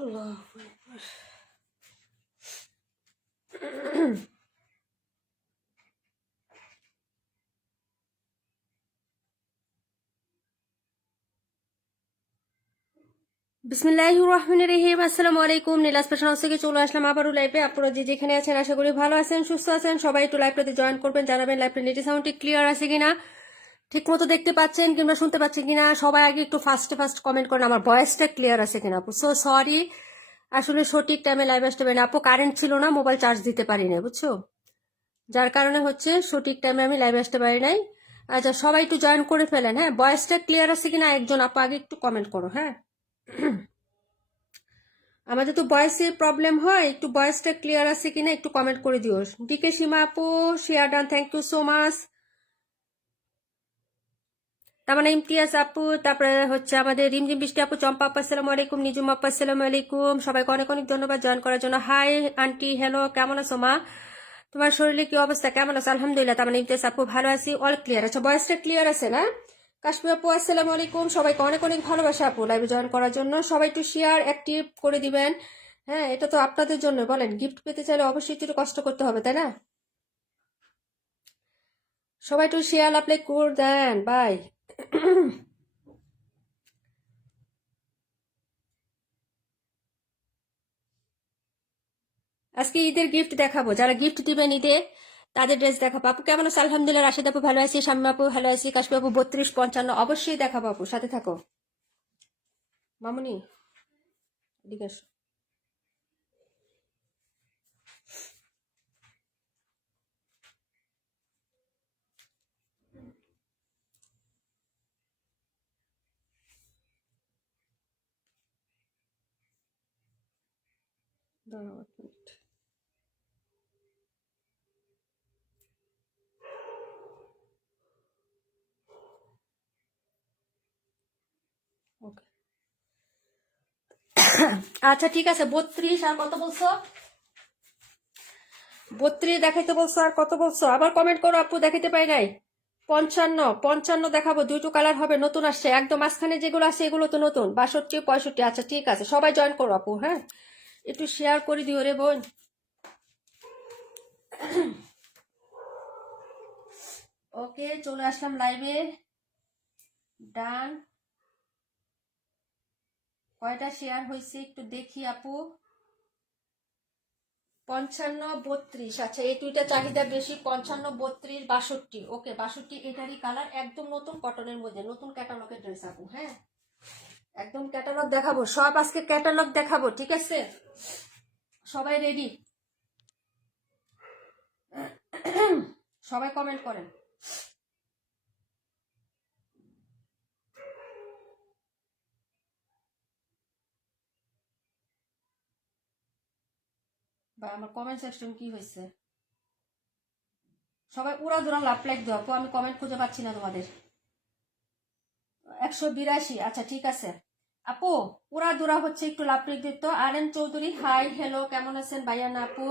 আল্লাহ বিসমিল্লাহির রহমানির রহিম। আসসালামু আলাইকুম। নীলাজ ফ্যাশন হাউস থেকে চলে আসলাম আবারও লাইভে। আপনারা যে যেখানে আছেন আশা করি ভালো আছেন, সুস্থ আছেন। সবাই একটু লাইভটাতে জয়েন করবেন, জানাবেন লাইভটা নেট সাউন্ডটি ক্লিয়ার আছে কিনা, ঠিক মতো দেখতে পাচ্ছেন কিংবা শুনতে পাচ্ছেন কিনা। সবাই আগে একটু ফার্স্ট কমেন্ট করেন আমার ভয়েসটা ক্লিয়ার আছে কিনা। আপু সো সরি, আসলে সঠিক টাইমে লাইভ আসতে পারি না আপু, কারেন্ট ছিল না, মোবাইল চার্জ দিতে পারি না বুঝছো, যার কারণে হচ্ছে সঠিক টাইমে আমি লাইভে আসতে পারি নাই। আচ্ছা সবাই একটু জয়েন করে ফেলেন। হ্যাঁ, ভয়েসটা ক্লিয়ার আছে কিনা একজন আপু আগে একটু কমেন্ট করো। হ্যাঁ, আমাদের তো ভয়েসের প্রবলেম হয়, একটু ভয়েসটা ক্লিয়ার আছে কিনা একটু কমেন্ট করে দিও। ডিকে সীমা আপু share done, thank you so much. তার মানে ইমতিয়াজ আপু, তারপরে হচ্ছে আমাদের রিমঝিম বৃষ্টি আপু, চম্পা আপা আসসালামু আলাইকুম, নিজুম আপা আসসালামু আলাইকুম, সবাইকে অনেক অনেক ধন্যবাদ জয়েন করার জন্য। হাই আন্টি, হ্যালো, কেমন আছো মা, তোমার শরীরে কি অবস্থা, কেমন আছো? আলহামদুলিল্লাহ। তার মানে ইমতিয়াজ আপু ভালো আছি, অল ক্লিয়ার। আচ্ছা ভয়েসটা ক্লিয়ার আছে না? কাশ্মীর আপু আসসালামু আলাইকুম, সবাইকে অনেক অনেক ভালোবাসা আপু লাইভে জয়েন করার জন্য। সবাই একটু শেয়ার অ্যাক্টিভ করে দিবেন। হ্যাঁ, এটা তো আপনাদের জন্য, বলেন গিফট পেতে চাইলে অবশ্যই একটু কষ্ট করতে হবে তাই না? সবাই একটু শেয়ার আপলাই করে দেন বাই। আজকে ঈদের গিফট দেখাবো, যারা গিফট দিবেন ঈদে তাদের ড্রেস দেখাবো। আপু কেমন আছে? আলহামদুলিল্লাহ। রাশেদ আপু ভালো আছি, শাম্মী আপু ভালো আছি, কাশ্মীর আপু 32-55 অবশ্যই দেখাবো আপু, সাথে থাকো। মামুনি এদিকে আসো। দাঁড়াও এক মিনিট। ওকে আচ্ছা ঠিক আছে। 32 আর কত বলছো? 32 দেখাইতে বলছো, আর কত বলছো? আবার কমেন্ট করো আপু, দেখাইতে পাই নাই। 55 দেখাবো, দুটো কালার হবে, নতুন আসছে একদম। মাঝখানে যেগুলো আছে এগুলো তো নতুন। 62, 65। আচ্ছা ঠিক আছে, সবাই জয়েন করো আপু। হ্যাঁ, একটু শেয়ার করে দিও রে বোন। ওকে, চলে আসলাম লাইভে। ডান। কয়টা শেয়ার হয়েছে একটু দেখি আপু। 55, 32। আচ্ছা এই দুইটা চাহিদা বেশি, 55, 32, 62। ওকে 62 এটারই কালার, একদম নতুন কটনের মধ্যে, নতুন ক্যাটালগের ড্রেস আপু। হ্যাঁ, একদম ক্যাটালগ দেখাবো, সব আজকে ক্যাটালগ দেখাবো, ঠিক আছে? সবাই রেডি? সবাই কমেন্ট করেন। বা আমার কমেন্ট সেকশন কি হয়েছে? সবাই উড়া দুরা লাভ লাইক দাও আপু, আমি কমেন্ট খুঁজে পাচ্ছি না তোমাদের। 182। আচ্ছা ঠিক আছে আপু, উড়া দুরা হচ্ছে একটু লাভ লাইক দিত। আর এন চৌধুরী হাই হ্যালো, কেমন আছেন ভাইয়া না আপু?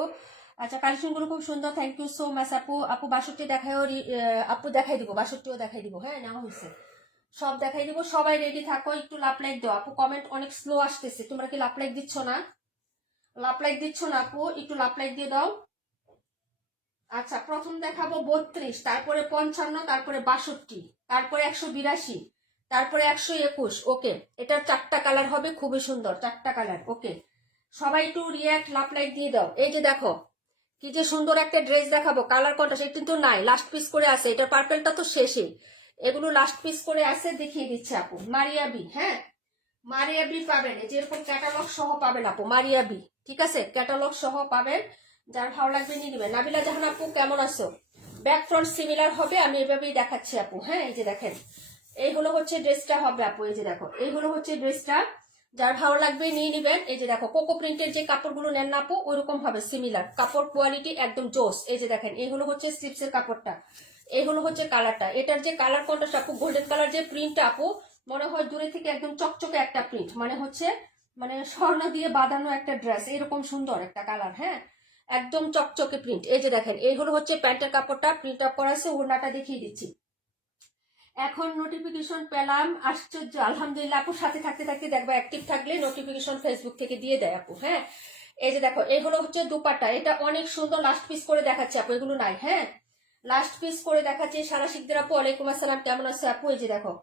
আচ্ছা কালেকশন গুলো খুব সুন্দর, থ্যাংক ইউ সো মাচ আপু। আপু 62 দেখাও, আপু দেখাই দিব, 62ও দেখাই দিব। হ্যাঁ নেওয়া হয়েছে, সব দেখাই দিব। সবাই রেডি থাকো, একটু লাভ লাইক দাও আপু। কমেন্ট অনেক স্লো আসতেছে, তোমরা কি লাভ লাইক দিচ্ছ না? লাভ লাইক দিচ্ছ না আপু, একটু লাভ লাইক দিয়ে দাও। আচ্ছা প্রথম দেখাবো 32, তারপরে 55, তারপরে 62, তারপরে 182, তারপরে 121। ওকে, এটার 4টা কালার হবে, খুবই সুন্দর 4টা কালার। ওকে সবাই একটু রিয়াক্ট লাভ লাইক দিয়ে দাও। এই যে দেখো কি যে সুন্দর একটা ড্রেস দেখাবো, কালার কন্ট্রাস্ট। এটা কিন্তু নাই, লাস্ট পিস করে আছে, এটার পার্পেলটা তো শেষে, এগুলো লাস্ট পিস করে আছে, দেখিয়ে দিচ্ছে আপু। মারিয়াবি, হ্যাঁ মারিয়াবি পাবেন, যেরকম ক্যাটালগ সহ পাবেন আপু, মারিয়াবি, ঠিক আছে ক্যাটালগ সহ পাবেন। যার ভালো লাগবে নিয়ে নেবেন। নাবিলা জাহান আপু কেমন আছো? ব্যাক ফ্রন্ট সিমিলার হবে, আমি এভাবেই দেখাচ্ছি আপু। হ্যাঁ এই যে দেখেন, এইগুলো হচ্ছে ড্রেসটা হবে আপু। এই যে দেখো এইগুলো হচ্ছে ড্রেসটা, যার ভালো লাগবে নিয়ে নিবেন। এই যে দেখো কোকো প্রিন্টের যে কাপড়গুলো নেন না আপু, ওইরকম হবে সিমিলার, কাপড় কোয়ালিটি একদম জোস। এই যে দেখেন এইগুলো হচ্ছে স্লিপসের কাপড়টা, এইগুলো হচ্ছে কালারটা। এটার যে কালার কন্ট্রাস্ট আপু, গোল্ডেন কালার যে প্রিন্টটা আপু, মনে হয় দূরে থেকে একদম চকচকে একটা প্রিন্ট, মানে হচ্ছে মানে স্বর্ণ দিয়ে বাঁধানো একটা ড্রেস, এরকম সুন্দর একটা কালার। হ্যাঁ একদম চকচকে প্রিন্ট। এই যে দেখেন এইগুলো হচ্ছে প্যান্টের কাপড়টা, প্রিন্ট আপ করা আছে। ওড়নাটা দেখিয়ে দিচ্ছি, এখন নোটিফিকেশন পেলাম, আশ্চর্য, আলহামদুলিল্লাহ। আপুর সাথে থাকতে থাকতে দেখবো অ্যাক্টিভ থাকলে নোটিফিকেশন ফেসবুক থেকে দিয়ে দেয় আপু। হ্যাঁ, এই যে দেখো, এই হলো হচ্ছে দুপাট্টা, এটা অনেক সুন্দর। লাস্ট পিস করে দেখাচ্ছি আপু, এগুলো নাই। হ্যাঁ, লাস্ট পিস করে দেখাচ্ছি। সারা শিখদের আপু, ওয়ালাইকুম আসসালাম, কেমন আছে আপু? এই যে দেখো,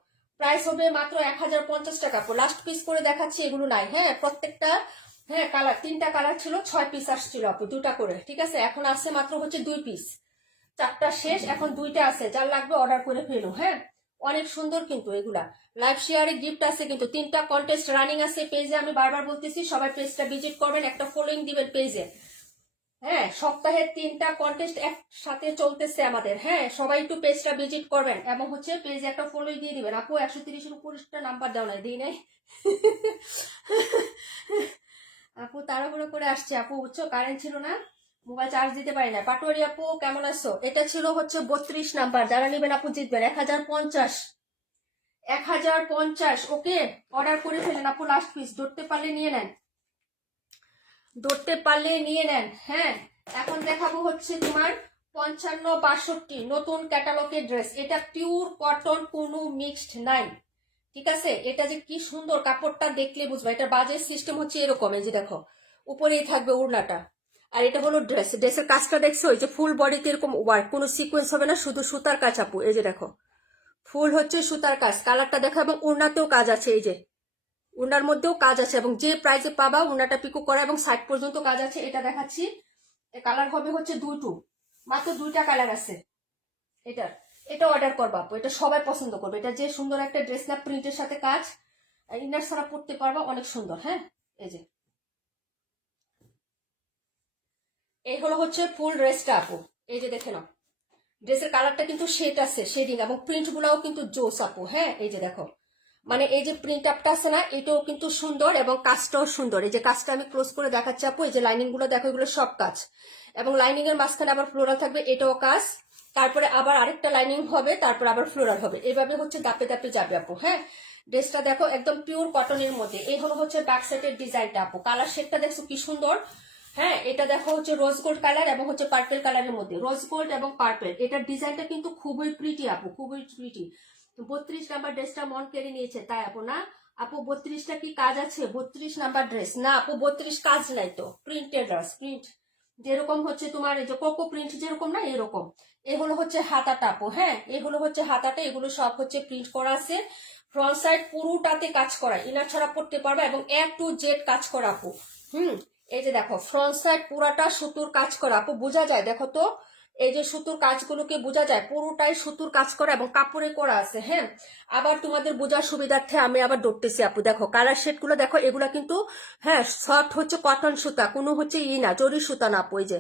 প্রাইস হবে মাত্র 1050 টাকা আপু। লাস্ট পিস করে দেখাচ্ছি, এগুলো নাই। হ্যাঁ, প্রত্যেকটা, হ্যাঁ, কালার, 3টা কালার ছিল, 6 পিস আসছিল আপু, 2টা করে। ঠিক আছে, এখন আসছে মাত্র হচ্ছে 2 পিস, 4টা শেষ, এখন 2টা আছে। যার লাগবে অর্ডার করে ফেলো। হ্যাঁ, অনেক সুন্দর কিন্তু এগুলা। লাইভ শেয়ারে গিফট আছে কিন্তু, 3টা কন্টেস্ট রানিং আছে পেজে। আমি বারবার বলতেছি, সবাই পেজটা ভিজিট করবেন, একটা ফলোইং দিবেন পেজে। হ্যাঁ, সপ্তাহে 3টা কন্টেস্ট একসাথে চলতেছে আমাদের। হ্যাঁ, সবাই একটু পেজটা ভিজিট করবেন এবং হচ্ছে পেজে একটা ফলো দিয়ে দিবেন আপু। 130-এর উপরটা নাম্বার দেওয়া নাই, দিই নাই আপু। তাড়াহুড়ো করে আসছে আপু, বুঝছো, কারেন্ট ছিল না, মোবাইল চার্জ দিতে পারি না। পাটোয়ারি আপু, কেমন আছো? এটা ছিল হচ্ছে 32 নাম্বার, যারা নেবেন আপু জিতবেন 1050, 1050। ওকে, অর্ডার করে ফেলেন আপু। লাস্ট পিস, ধরতে পারলে নিয়ে নেন, ধরতে পারলে নিয়ে নেন। হ্যাঁ, এখন দেখাবো হচ্ছে তোমার 55-62 নতুন ক্যাটালগের ড্রেস। এটা পিওর কটন, কোনো মিক্সড নাই। ঠিক আছে, এটা যে কি সুন্দর, কাপড়টা দেখলে বুঝবা। এটা বাজেট সিস্টেম হচ্ছে এরকম, এই যে দেখো, উপরেই থাকবে উড়নাটা। আর এটা হলো ড্রেস, ড্রেসের কাজটা দেখছো, ওই যে ফুল বডিতে এরকম ওয়ার্ক, কোনো সিকোয়েন্স হবে না, শুধু সুতার কাজ আপু। এই যে দেখো, ফুল হচ্ছে সুতার কাজ, কালারটা দেখো, এবং উড়নাতেও কাজ আছে। এই যে উনার মধ্যেও কাজ আছে, এবং যে প্রাইসে পাবা উনাটা পিকো করা এবং সাইড পর্যন্ত কাজ আছে। এটা দেখাচ্ছি, কালার হবে হচ্ছে 2টো, মাত্র 2টা কালার আছে এটার। এটা অর্ডার করবা আপু, এটা সবাই পছন্দ করবে। এটা যে সুন্দর একটা ড্রেস না, প্রিন্টের সাথে কাজ, ইনার ছাড়া পড়তে পারবা, অনেক সুন্দর। হ্যাঁ, এই যে, এই হলো হচ্ছে ফুল ড্রেসটা আপু। এই যে দেখে নাও, ড্রেসের কালারটা কিন্তু শেড আছে, শেডিং, এবং প্রিন্ট গুলাও কিন্তু জোস আপু। হ্যাঁ, এই যে দেখো, মানে এই যে প্রিন্ট আপটা আছে না, এটাও কিন্তু সুন্দর এবং কাজটাও সুন্দর। এই যে কাজটা আমি ক্লোজ করে দেখাচ্ছি আপু, এই যে লাইনিং গুলো দেখো, এগুলো সব কাজ, এবং লাইনিং এর মাঝখানে আবার ফ্লোরাল থাকবে, এটাও কাজ। তারপরে আবার আরেকটা লাইনিং হবে, তারপর আবার ফ্লোরাল হবে, এইভাবে হচ্ছে দাপে দাপে যাবে আপু। হ্যাঁ, ড্রেসটা দেখো, একদম পিওর কটনের মধ্যে। এই হলো হচ্ছে ব্যাক সাইডের ডিজাইনটা আপু। কালার শেডটা দেখছো কি সুন্দর। হ্যাঁ, এটা দেখো হচ্ছে রোজ গোল্ড কালার এবং হচ্ছে পার্পেল কালারের মধ্যে, রোজ গোল্ড এবং পার্পেল। এটার ডিজাইনটা কিন্তু খুবই প্রিটি আপু, খুবই প্রিটি। 32 নাম্বার ড্রেসটা মন কেড়ে নিয়েছে, তাই আপু না? আপু 32টা কি কাজ আছে? 32 নাম্বার ড্রেস না আপু, 32 কাজ নাই তো, প্রিন্টেড ড্রেস, প্রিন্ট যেরকম হচ্ছে তোমার এই যে কোকো প্রিন্ট যেরকম না, এরকম। এ হলো হচ্ছে হাতাটা আপু। হ্যাঁ, এ হলো হচ্ছে হাতাটা, এগুলো সব হচ্ছে প্রিন্ট করা আছে। ফ্রন্ট সাইড পুরোটাতে কাজ করা, ইনার ছাড়া পড়তে পারবে, এবং A to Z কাজ করা আপু। এই যে দেখো, ফ্রন্ট সাইড পুরাটা সুতোর কাজ করা আপু, বোঝা যায় দেখো তো, এই যে সুতোর কাজগুলোকে বোঝা যায়, পুরোটাই সুতোর কাজ করা এবং কাপড়ে করা আছে। হ্যাঁ, আবার তোমাদের বোঝার সুবিধার্থে আমি আবার ধরতেছি আপু, দেখো কালার শেড গুলো দেখো, এগুলা কিন্তু, হ্যাঁ, সফট হচ্ছে কটন সুতা, কোনো হচ্ছে না জরি সুতা না আপু। এই যে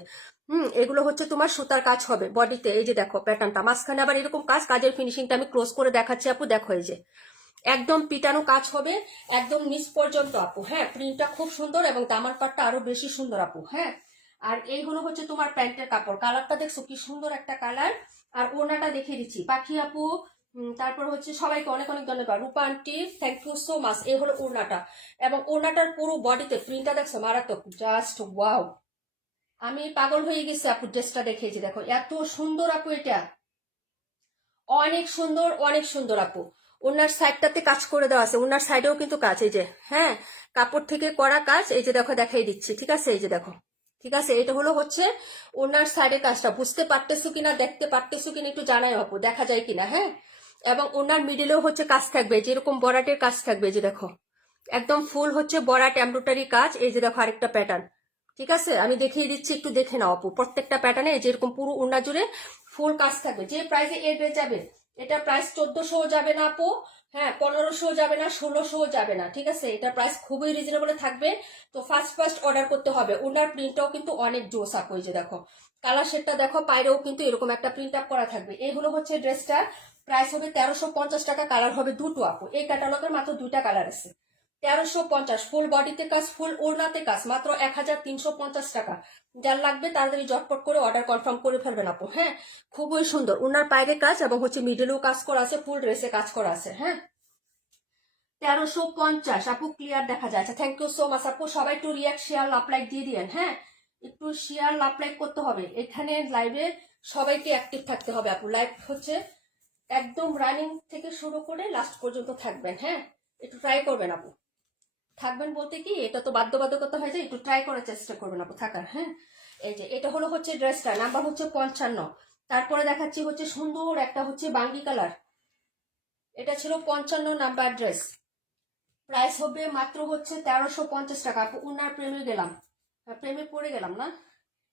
এগুলো হচ্ছে তোমার সুতার কাজ হবে বডিতে। এই যে দেখো প্যাটার্নটা, মাঝখানে আবার এরকম কাজ, কাজের ফিনিশিংটা আমি ক্লোজ করে দেখাচ্ছি আপু, দেখো এই যে একদম পিটানো কাজ হবে, একদম নিচ পর্যন্ত আপু। হ্যাঁ, প্রিন্টটা খুব সুন্দর এবং দামার পাটটা আরো বেশি সুন্দর আপু। হ্যাঁ, আর এইগুলো হচ্ছে তোমার প্যান্টের কাপড়, কালারটা দেখছো কি সুন্দর একটা কালার। আর ওনাটা দেখিয়ে দিচ্ছি পাখি আপু। তারপর হচ্ছে সবাইকে অনেক অনেক ধন্যবাদ। Rupa aunty, thank you so much. এই হলো ওড়নাটা, এবং ওড়নাটার পুরো বডিতে প্রিন্টটা দেখছো মারাত্মক, জাস্ট ওয়াও। আমি পাগল হয়ে গেছি আপু ড্রেসটা দেখে। যে দেখো এত সুন্দর আপু, এটা অনেক সুন্দর, অনেক সুন্দর আপু। ওনার সাইডটাতে কাজ করে দেওয়া আছে, ওনার সাইডেও কিন্তু কাজ, এই যে, হ্যাঁ, কাপড় থেকে করা কাজ। এই যে দেখো, দেখাই দিচ্ছি, ঠিক আছে, এই যে দেখো, ঠিক আছে, এটা হলো হচ্ছে ওনার সাইডের কাজটা। বুঝতে পারতেছো কিনা, দেখতে পারতেছো কিনা একটু জানাই আপু, দেখা যায় কিনা। হ্যাঁ, এবং ওনার মিডিলেও হচ্ছে কাজ থাকবে, যেরকম বরাটের কাজ থাকবে। যে দেখো, একদম ফুল হচ্ছে বরাট এমব্রয়ডারি কাজ। এই যে দেখো আরেকটা প্যাটার্ন, ঠিক আছে, আমি দেখিয়ে দিচ্ছি, একটু দেখে নাও আপু। প্রত্যেকটা প্যাটার্নে যেরকম পুরো ওড়না জুড়ে ফুল কাজ থাকবে। যে প্রাইসে এর যাবে, এটা প্রাইস 1400 যাবে না আপু। হ্যাঁ, 1500 যাবে না, 1600 যাবে না। ঠিক আছে, এটা প্রাইস খুবই রিজনেবল থাকবে। তো ফার্স্ট ফার্স্ট অর্ডার করতে হবে। ওনার প্রিন্টটাও কিন্তু অনেক জোস আপু। এই যে দেখো, কালার শেডটা দেখো, পায়রেও কিন্তু এরকম একটা প্রিন্ট আপ করা থাকবে। এইগুলো হচ্ছে ড্রেসটা প্রাইস হবে 1350 টাকা। কালার হবে 2টো আপু। এই ক্যাটালগের মাত্র 2টা কালার আছে। 1350, ফুল বডিতে কাজ, ফুল ওড়নাতে কাজ, মাত্র 1350 টাকা। যার লাগবে তাড়াতাড়ি জটপট করে অর্ডার কনফার্ম করে ফেলবেন আপু। হ্যাঁ, খুবই সুন্দর ওনার পায়ের কাজ, এবং হচ্ছে মিডলেও কাজ করা আছে, ফুল ড্রেসে কাজ করা আছে। হ্যাঁ, 1350 আপু, ক্লিয়ার দেখা যায়। আচ্ছা, থ্যাংক ইউ সো মাচ আপু। সবাই একটু রিয়াক্ট, শেয়ার, লাভ, লাইক দিয়ে দিয়েন। হ্যাঁ, একটু শেয়ার, লাভ, লাইক করতে হবে। এখানে লাইভে সবাইকে অ্যাক্টিভ থাকতে হবে আপু। লাইভ হচ্ছে একদম রানিং থেকে শুরু করে লাস্ট পর্যন্ত থাকবেন। হ্যাঁ, একটু ট্রাই করবেন আপু। থাকবেন বলতে কি, এটা তো বাধ্যবাধকতা হয়ে যায়, একটু ট্রাই করার চেষ্টা করবেন আপু থাকার। হ্যাঁ, এই যে এটা হলো হচ্ছে ড্রেসটা, নাম্বার হচ্ছে 55। তারপরে দেখাচ্ছি হচ্ছে সুন্দর একটা হচ্ছে বাঙ্গি কালার, এটা ছিল 55 নাম্বার ড্রেস। প্রাইস হবে মাত্র হচ্ছে 1350 টাকা। আপু উনার প্রেমে গেলাম, প্রেমে পড়ে গেলাম না।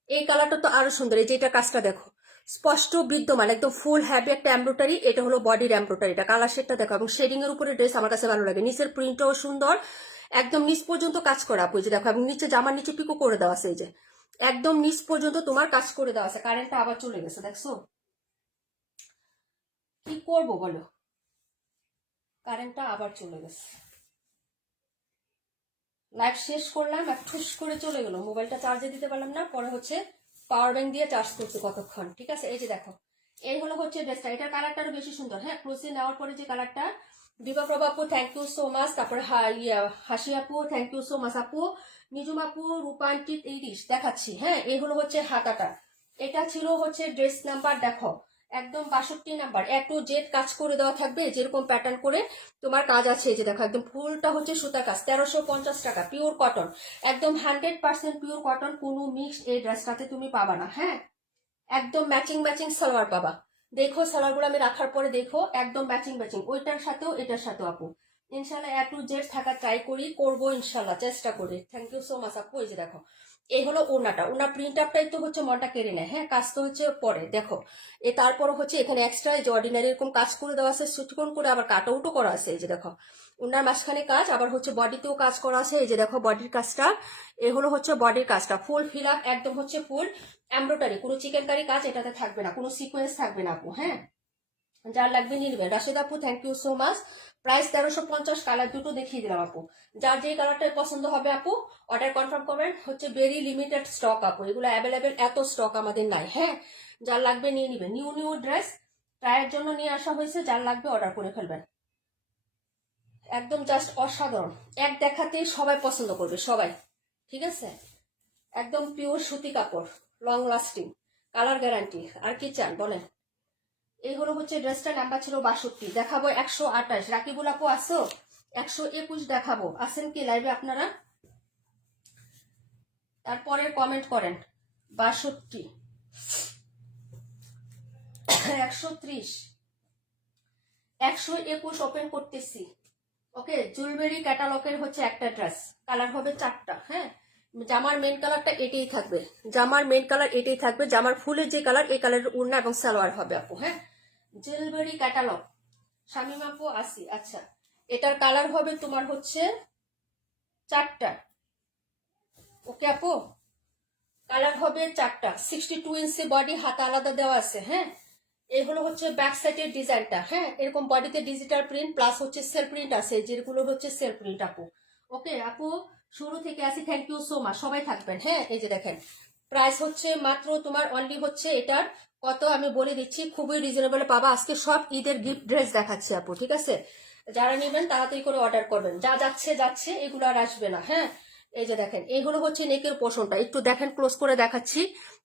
এই কালারটা তো আরো সুন্দর, এই যে এটা কাজটা দেখো, স্পষ্ট বিদ্যমান একদম ফুল হ্যাভি একটা এমব্রয়ডারি। এটা হলো বডির এমব্রয়ডারিটা, কালার শেডটা দেখো, এবং শেডিং এর উপরে ড্রেস আমার কাছে ভালো লাগে। নিচের প্রিন্টটাও সুন্দর, একদম নিচ পর্যন্ত কাজ করা আপু, এই যে দেখো, এবং নিচে জামার নিচে পিকো করে দেওয়া আছে। এই যে একদম নিচ পর্যন্ত তোমার কাজ করে দেওয়া আছে। কারেন্টটা আবার চলে গেছে, দেখছো? কি করব বলো, কারেন্টটা আবার চলে গেছে। লাইভ শেষ করলাম, এক ঠুস করে চলে গেল, মোবাইলটা চার্জে দিতে পারলাম না, পরে হচ্ছে পাওয়ার ব্যাংক দিয়ে চার্জ করতে কতক্ষণ। ঠিক আছে, এই যে দেখো, এই হলো হচ্ছে ড্রেসটা। এটার কালারটা আরো বেশি সুন্দর। হ্যাঁ, ক্লোজে নেওয়ার পরে যে কালারটা, দিবা প্রভা আপু থ্যাংক ইউ সো মাচ, তারপরে হাসি আপু থ্যাংক ইউ সো মাচ আপু, নিজুম আপু, রূপান্টিত 30 দেখাচ্ছি। হ্যাঁ, এই হলো হচ্ছে হাতাটা। এটা ছিল হচ্ছে ড্রেস নাম্বার, দেখো একদম 62 নাম্বার, এ টু জেড কাজ করে দেওয়া থাকবে, যেরকম প্যাটার্ন করে তোমার কাজ আছে। এই যে দেখো, একদম ফুলটা হচ্ছে সুতা কাজ, 1350 টাকা, পিওর কটন, একদম 100% পিওর কটন, কোনো মিক্স এই ড্রেসটাতে তুমি পাবা না। হ্যাঁ, একদম ম্যাচিং ম্যাচিং সালোয়ার পাবা। দেখো সালোয়ারগুলো আমি রাখার পরে দেখো, একদম ম্যাচিং ম্যাচিং, ওইটার সাথেও এটার সাথেও আপু। ইনশাল্লাহ এ টু জেড থাকা ট্রাই করি, করবো ইনশাল্লাহ, চেষ্টা করি। থ্যাংক ইউ সো মাচ আপু। এই যে দেখো, এই হলো ওড়নাটা, ওনার প্রিন্ট আপটাই তো হচ্ছে মনটা কেড়ে নেয়। হ্যাঁ, কাজ তো হচ্ছে পরে দেখো, তারপর হচ্ছে এখানে এক্সট্রা যে অর্ডিনারি এরকম কাজ করে দেওয়া আছে, সুটকন করে আবার কাট আউটও করা আছে। এই যে দেখো, ওনার মাঝখানে কাজ, আবার হচ্ছে বডিতেও কাজ করা আছে। এই যে দেখো বডির কাজটা, এ হলো হচ্ছে বডির কাজটা, ফুল ফিল আপ একদম হচ্ছে ফুল এমব্রয়ডারি, কোনো চিকেন কারি কাজ এটাতে থাকবে না, কোনো সিকোয়েন্স থাকবে না আপু। হ্যাঁ, যার লাগবে নিয়ে নেবেন। রাশেদ আপু thank you so much. Price 1350, colour দুটো দেখিয়ে দিলাম আপু। যার যে কালারটা পছন্দ হবে আপু অর্ডার কনফার্ম করবেন। হচ্ছে ভেরি লিমিটেড স্টক আপু, এগুলো অ্যাভেলেবেল, এত স্টক আমাদের নাই। হ্যাঁ, যার লাগবে নিয়ে নেবেন। নিউ নিউ ড্রেস ট্রায়ের জন্য নিয়ে আসা হয়েছে, যার লাগবে অর্ডার করে ফেলবেন। একদম জাস্ট অসাধারণ, এক দেখাতেই সবাই পছন্দ করবে, সবাই। ঠিক আছে, একদম পিওর সুতি কাপড়, লং লাস্টিং, কালার গ্যারান্টি, আর কি চান বলেন। এই হলো হচ্ছে ড্রেসটা, নাম্বার ছিল 62, দেখাবো 128। রাকিবুল আপু আসো, 121 দেখাবো, আসেন কি লাইভে আপনারা? তারপরে কমেন্ট করেন। 62, 130, 121 ওপেন করতেছি। ওকে, জুয়েলারি ক্যাটালগের হচ্ছে একটা ড্রেস, কালার হবে 4টা। হ্যাঁ, জামার মেন কালারটা এটাই থাকবে, জামার মেন কালার এটাই থাকবে, জামার ফুলের যে কালার এই কালারের ওড়না এবং সালোয়ার হবে আপু। হ্যাঁ, জুয়েলারি ক্যাটালগ, শামিম আপু আসি। আচ্ছা, এটার কালার হবে তোমার হচ্ছে 4টা। ওকে আপু, কালার হবে 4টা। 62 ইঞ্চি বডি, হাতা আলাদা দেওয়া আছে। হ্যাঁ, এগুলো হচ্ছে ব্যাক সাইডের ডিজাইনটা। হ্যাঁ, এরকম বডিতে ডিজিটাল প্রিন্ট প্লাস হচ্ছে সেল প্রিন্ট আছে, যেগুলো হচ্ছে সেল প্রিন্ট আপু। ওকে আপু, শুরু থেকে আসি, থ্যাংক ইউ সো মাচ, সবাই থাকবেন। হ্যাঁ, এই যে দেখেন, প্রাইস হচ্ছে মাত্র তোমার অনলি হচ্ছে এটার কত আমি বলে দিচ্ছি, খুবই রিজনেবল পাবা। আজকে সব ঈদের গিফট ড্রেস দেখাচ্ছি আপু। ঠিক আছে, যারা নেবেন তাড়াতাড়ি করে অর্ডার করবেন, যা যাচ্ছে যাচ্ছে, এগুলো আর আসবে না। হ্যাঁ, এই যে দেখেন, এইগুলো হচ্ছে নেকের পোর্শনটা, একটু দেখেন, ক্লোজ করে দেখাচ্ছি,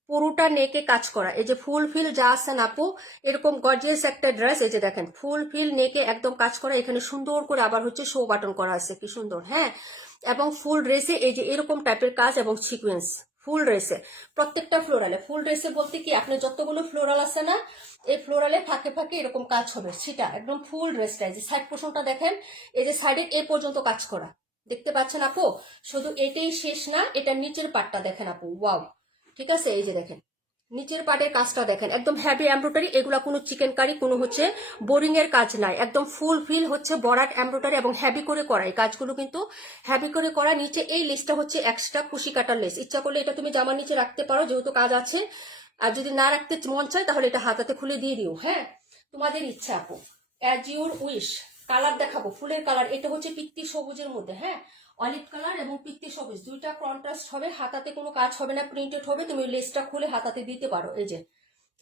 পুরোটা নেকে কাজ করা। এই যে ফুল ফিল যা আছেন আপু, এরকম গর্জিয়াস একটা ড্রেস। এই যে দেখেন, ফুল ফিল নেকে একদম কাজ করা, এখানে সুন্দর করে আবার হচ্ছে শো বাটন করা আছে, কি সুন্দর। হ্যাঁ, এবং ফুল ড্রেসে এই যে এরকম টাইপের কাজ এবং সিকোয়েন্স, ফুল ড্রেসে প্রত্যেকটা ফ্লোরালে, ফুল ড্রেসে বলতে কি, আপনি যতগুলো ফ্লোরাল আছে না, এই ফ্লোরালে ফাঁকে ফাঁকে এরকম কাজ হবে, সেটা একদম ফুল ড্রেসটা। এই যে সাইড পোর্শনটা দেখেন, এই যে সাইডে এ পর্যন্ত কাজ করা, দেখতে পাচ্ছেন আপু? শুধু এটাই শেষ না, এটা নিচের পাটটা দেখেন আপু, ওয়াও। ঠিক আছে, এই যে দেখেন নিচের পাটের কাজটা দেখেন, একদম হ্যাভি এমব্রয়ডারি, এগুলা কোনো চিকেন কারি, কোনো হচ্ছে বোরিং এর কাজ নাই, একদম ফুল ফিল হচ্ছে বরাট এমব্রয়ডারি এবং হ্যাভি করে করা। এই কাজগুলো কিন্তু হ্যাভি করে করা। নিচে এই লেসটা হচ্ছে এক্সট্রা কুশি কাটার লেস, ইচ্ছা করলে এটা তুমি জামার নিচে রাখতে পারো, যেহেতু কাজ আছে। আর যদি না রাখতে মন চায় তাহলে এটা হাতাতে খুলে দিয়ে দিও। হ্যাঁ, তোমাদের ইচ্ছা আপু, অ্যাজ ইউর উইশ। কালার দেখাবো, ফুলের কালার, এটা হচ্ছে পিত্তি সবুজের মধ্যে। হ্যাঁ, অলিভ কালার এবং পিত্তি সবুজ, দুইটা কন্ট্রাস্ট হবে, হাতাতে কোনো কাজ হবে না, প্রিন্টেড হবে, তুমি লেসটা খুলে হাতাতে দিতে পারো। এই যে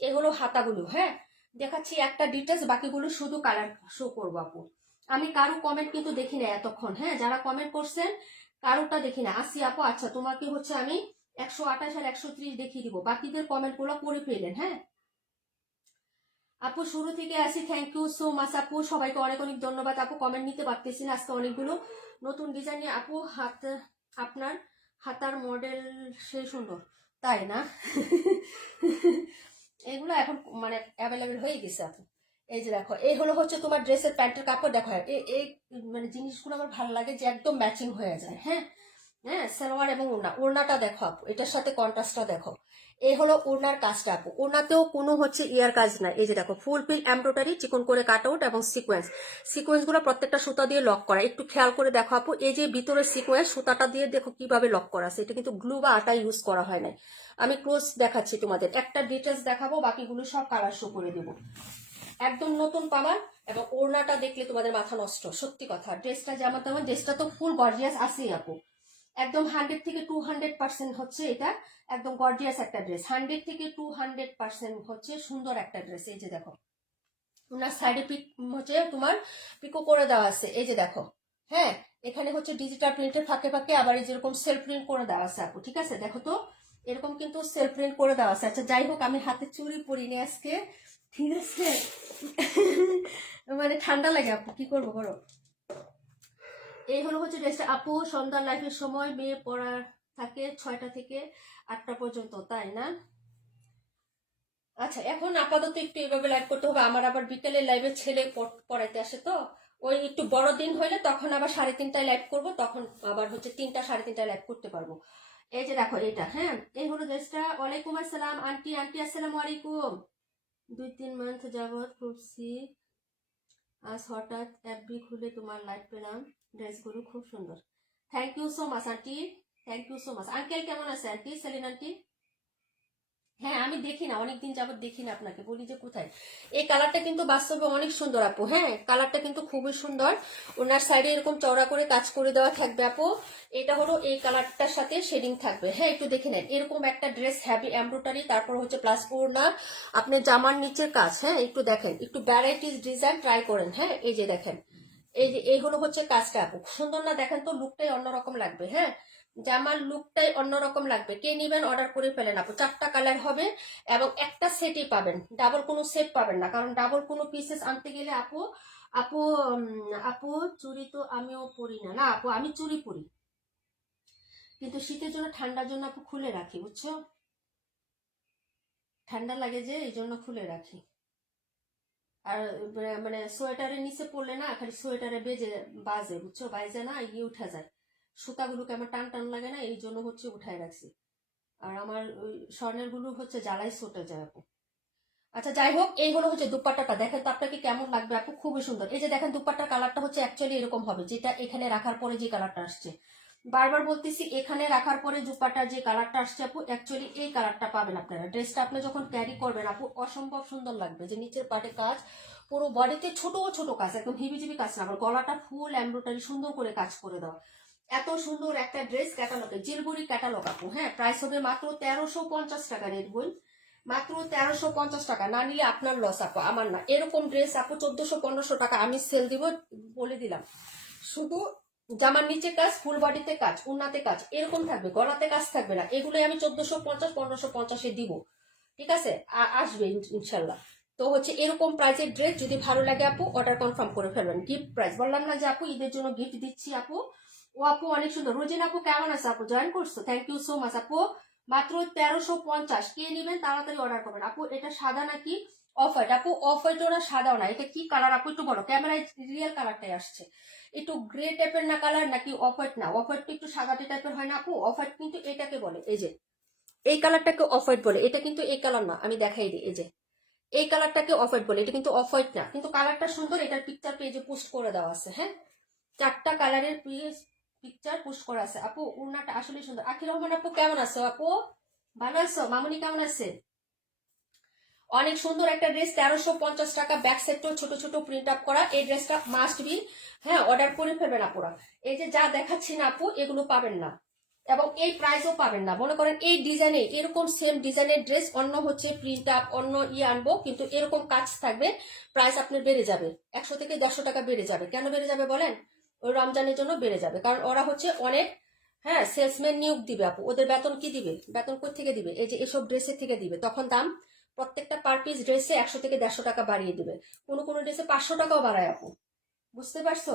এ হলো হাতাগুলো। হ্যাঁ, দেখাচ্ছি একটা ডিটেলস, বাকিগুলো শুধু কালার শো করবো আপু। আমি কারো কমেন্ট কিন্তু দেখি না এতক্ষণ। হ্যাঁ, যারা কমেন্ট করছেন কারোটা দেখি না। আসি আপু, আচ্ছা তোমাকে হচ্ছে আমি 128 আর 130 দেখিয়ে দিব, বাকিদের কমেন্ট গুলো করে ফেলেন। হ্যাঁ, আপু শুরু থেকে আসি, থ্যাংক ইউ সো মাচ আপু, সবাইকে অনেক অনেক ধন্যবাদ আপু। কমেন্ট নিতে পারতেছি না আজকে, অনেকগুলো নতুন ডিজাইন নিয়ে আপু। আপনার হাতার মডেল সে সুন্দর, তাই না? এগুলো এখন মানে অ্যাভেলেবেল হয়ে গেছে আপু। এই যে দেখো, এই হলো হচ্ছে তোমার ড্রেসের প্যান্টের কাপড়। দেখো এই মানে জিনিসগুলো আমার ভালো লাগে যে একদম ম্যাচিং হয়ে যায়। হ্যাঁ হ্যাঁ, সালোয়ার এবং ওড়না, ওড়নাটা দেখো আপু, এটার সাথে কন্ট্রাস্টটা দেখো। এই হলো ওড়নার কাজটা আপু। ওড়নাতেও কোনো হচ্ছে ইয়ার কাজ না। এই যে দেখো, ফুল ফিল এমব্রয়ডারি, চিকন করে কাট আউট এবং সিকোয়েন্স গুলো প্রত্যেকটা সুতা দিয়ে লক করা। একটু খেয়াল করে দেখো আপু, এই যে ভিতরের সিকোয়েন্স সুতাটা দিয়ে দেখো কিভাবে লক করা আছে। এটা কিন্তু গ্লু বা আটা ইউজ করা হয় না। আমি ক্লোজ দেখাচ্ছি তোমাদের, একটা ডিটেলস দেখাবো, বাকিগুলো সব কালার শো করে দেবো। একদম নতুন পামার, এবং ওড়নাটা দেখলে তোমাদের মাথা নষ্ট, সত্যি কথা। ড্রেসটা যেমন তেমন, ড্রেসটা তো ফুল গর্জিয়াস আছেই আপু। একদম 100 থেকে 200% হচ্ছে এটা একদম গর্জিয়াস একটা ড্রেস। 100 থেকে 200% হচ্ছে সুন্দর একটা ড্রেস। এই যে দেখো, ওনার সাইডে পিক হচ্ছে তোমার পিকো করে দেওয়া আছে। এই যে দেখো, হ্যাঁ, এখানে হচ্ছে ডিজিটাল প্রিন্টের ফাঁকে ফাঁকে আবার এই যেরকম সেলফ প্রিন্ট করে দেওয়া আছে আপু। ঠিক আছে, দেখো তো, এরকম কিন্তু সেলফ প্রিন্ট করে দেওয়া আছে। আচ্ছা যাই হোক, আমি হাতে চুড়ি পরিনি আজকে, ঠিক আছে? মানে ঠান্ডা লাগে আপু, কি করবো বলো। এই হলো হচ্ছে ড্রেসটা আপু। সন্ধ্যার লাইফের সময় মেয়ে পড়ার থাকে 6টা থেকে 8টা পর্যন্ত, তাই না? আচ্ছা, এখন আপাতত একটু এভাবে লাইভ করতে হবে। আমার আবার বিকেলের লাইভে ছেলে পড়াইতে আসে, তো ওই একটু বড় দিন হইলে তখন আবার 3:30টায় লাইভ করব, তখন আবার হচ্ছে 3টা 3:30টায় লাইভ করতে পারবো। এই যে দেখো এটা, হ্যাঁ, এই হলো ড্রেসটা। ওয়ালাইকুম আসসালাম আন্টি, আন্টি আসসালামু আলাইকুম। 2-3 মান্থ যাবত খুঁজছি, আজ হঠাৎ এফবি খুলে তোমার লাইভ পেলাম, ড্রেসগুলো খুব সুন্দর। Thank you so much aunty, thank you so much. Uncle কেমন আছে আন্টি, সেলিন আন্টি? হ্যাঁ, আমি দেখি না, অনেকদিন যাবত দেখি না আপনাকে, বলি যে কোথায়। এই কালারটা কিন্তু বাস্তবে অনেক সুন্দর আপু। হ্যাঁ, কালারটা কিন্তু খুবই সুন্দর। ওনার সাইডে এরকম চওড়া করে কাজ করে দেওয়া থাকবে আপু। এটা হলো এই কালারটার সাথে শেডিং থাকবে। হ্যাঁ, একটু দেখে নেন, এরকম একটা ড্রেস হ্যাভি এমব্রয়ডারি, তারপর হচ্ছে প্লাস ওড়না, আপনি জামার নিচের কাজ। হ্যাঁ, একটু দেখেন, একটু ভ্যারাইটিস ডিজাইন ট্রাই করেন। হ্যাঁ, এই যে দেখেন, এই যে এই হলো হচ্ছে কাজটা আপু, সুন্দর না? দেখেন তো, লুকটাই অন্যরকম লাগবে। হ্যাঁ, জামার লুকটাই অন্যরকম লাগবে। কে নিবেন অর্ডার করে ফেলেন আপু। 4টা কালার হবে এবং একটা সেটই পাবেন, ডাবল কোনো সেট পাবেন না, কারণ ডাবল কোনো পিসেস আনতে গেলে আপু, আপু আপু চুড়ি তো আমিও পরি না, না আপু, আমি চুড়ি পরি, কিন্তু শীতের জন্য ঠান্ডার জন্য আপু খুলে রাখি, বুঝছো? ঠান্ডা লাগে যে, এই জন্য খুলে রাখি। আর মানে সোয়েটারের নিচে পড়লে না, খালি সোয়েটারে বাজে, বুঝছো? বাইজে না, গিয়ে উঠা যায়, সুতাগুলো কেমন টান টান লাগে না, এই জন্য হচ্ছে উঠায় রাখছি। আর আমার ওই স্বর্ণের গুলো হচ্ছে জ্বালাই ছুটে যায় আপু। আচ্ছা যাই হোক, এই হলো হচ্ছে দুপাট্টাটা, দেখেন তো আপনাকে কেমন লাগবে আপু, খুবই সুন্দর। এই যে দেখেন, দুপাট্টার কালারটা হচ্ছে অ্যাকচুয়ালি এরকম হবে, যেটা এখানে রাখার পরে যে কালারটা আসছে। বারবার বলতেছি, এখানে রাখার পরে দুপাট্টার যে কালারটা আসছে আপু, অ্যাকচুয়ালি এই কালারটা পাবেন আপনারা। ড্রেসটা আপনি যখন ক্যারি করবেন আপু, অসম্ভব সুন্দর লাগবে। যে নিচের পাটে কাজ, পুরো বডিতে ছোট ছোট কাজ, একদম হিবিজিবি কাজ না, আবার গলাটা ফুল এমব্রয়ডারি সুন্দর করে কাজ করে দেওয়া। এত সুন্দর একটা ড্রেস, ক্যাটালগে, জিলবুরি ক্যাটালগ আপু। হ্যাঁ, প্রাইস হবে মাত্র 1350 টাকা রেট বই, মাত্র 1350 টাকা। না নিলে আপনার লস আপু, আমার না। এরকম ড্রেস আপু 1400-1500 টাকা আমি সেল দিব, বলে দিলাম। শুধু জামার নিচে কাজ, ফুল বডিতে কাজ, উন্নাতে কাজ এরকম থাকবে, গলাতে কাজ থাকবে না। এগুলোই আমি 1450-1550-এ দিব। ঠিক আছে, আসবে ইনশাল্লাহ। তো হচ্ছে এরকম প্রাইসের ড্রেস যদি ভালো লাগে আপু, অর্ডার কনফার্ম করে ফেলবেন। গিফট প্রাইস বললাম না যে আপু, ঈদের জন্য গিফট দিচ্ছি আপু। ও আপু অনেক সুন্দর। রোজিন আপু কেমন আছে আপু, জয়েন করছো, থ্যাংক ইউ সো মাচ আপু। মাত্র 1350, কে নেবেন তাড়াতাড়ি অর্ডার করবেন আপু। এটা সাদা নাকি অফ হোয়াইট আপু? অফ হোয়াইট ওরা সাদাও না, এটা কি কালার আপু একটু বলো, ক্যামেরায় রিয়েল কালারটাই আসছে। একটু গ্রে টাইপের না কালার, নাকি অফ হোয়াইট? না, অফ হোয়াইট একটু সাদাটে টাইপের হয় না আপু? অফ হোয়াইট কিন্তু এটাকে বলে, এই যে এই কালারটাকে অফ হোয়াইট বলে। এটা কিন্তু এই কালার না, আমি দেখাই দিই। এই যে এই কালারটাকে অফ হোয়াইট বলে, এটা কিন্তু অফ হোয়াইট না, কিন্তু কালারটা সুন্দর। এটার পিকচার পেজে পোস্ট করে দেওয়া আছে। হ্যাঁ, 4টা কালারের পিকচার পোস্ট করা আছে আপু। উন্নাটা আসলে সুন্দর। আখির রহমান আপু কেমন আছো আপু, ভালো আছো? মামুনি কেমন আছে? অনেক সুন্দর একটা ড্রেস, 1350 টাকা। ব্যাক সেটটাও ছোট ছোট প্রিন্ট আপ করা। এই ড্রেসটা মাস্ট বি, হ্যাঁ, অর্ডার করে ফেলবেন আপুরা। এই যে যা দেখাচ্ছি না আপু, এগুলো পাবেন না, এবং এই প্রাইসও পাবেন না। মনে করেন এই ডিজাইনে, এরকম সেম ডিজাইনের ড্রেস অন্য হচ্ছে প্রিন্ট আপ, অন্য আনবো, কিন্তু এরকম কাজ থাকবে, প্রাইস আপনার বেড়ে যাবে, 100 থেকে 150 টাকা বেড়ে যাবে। কেন বেড়ে যাবে বলেন? ওই রমজানের জন্য বেড়ে যাবে, কারণ ওরা হচ্ছে অনেক, হ্যাঁ, সেলসম্যান নিয়োগ দিবে আপু। ওদের বেতন কি দিবে? বেতন কোথা থেকে দিবে? এই যে এসব ড্রেসের থেকে দিবে, তখন দাম প্রত্যেকটা পার পিস ড্রেসে 100 থেকে 150 টাকা বাড়িয়ে দিবে, কোনো কোনো ড্রেসে 500 টাকাও বাড়ায় আপু, বুঝতে পারছো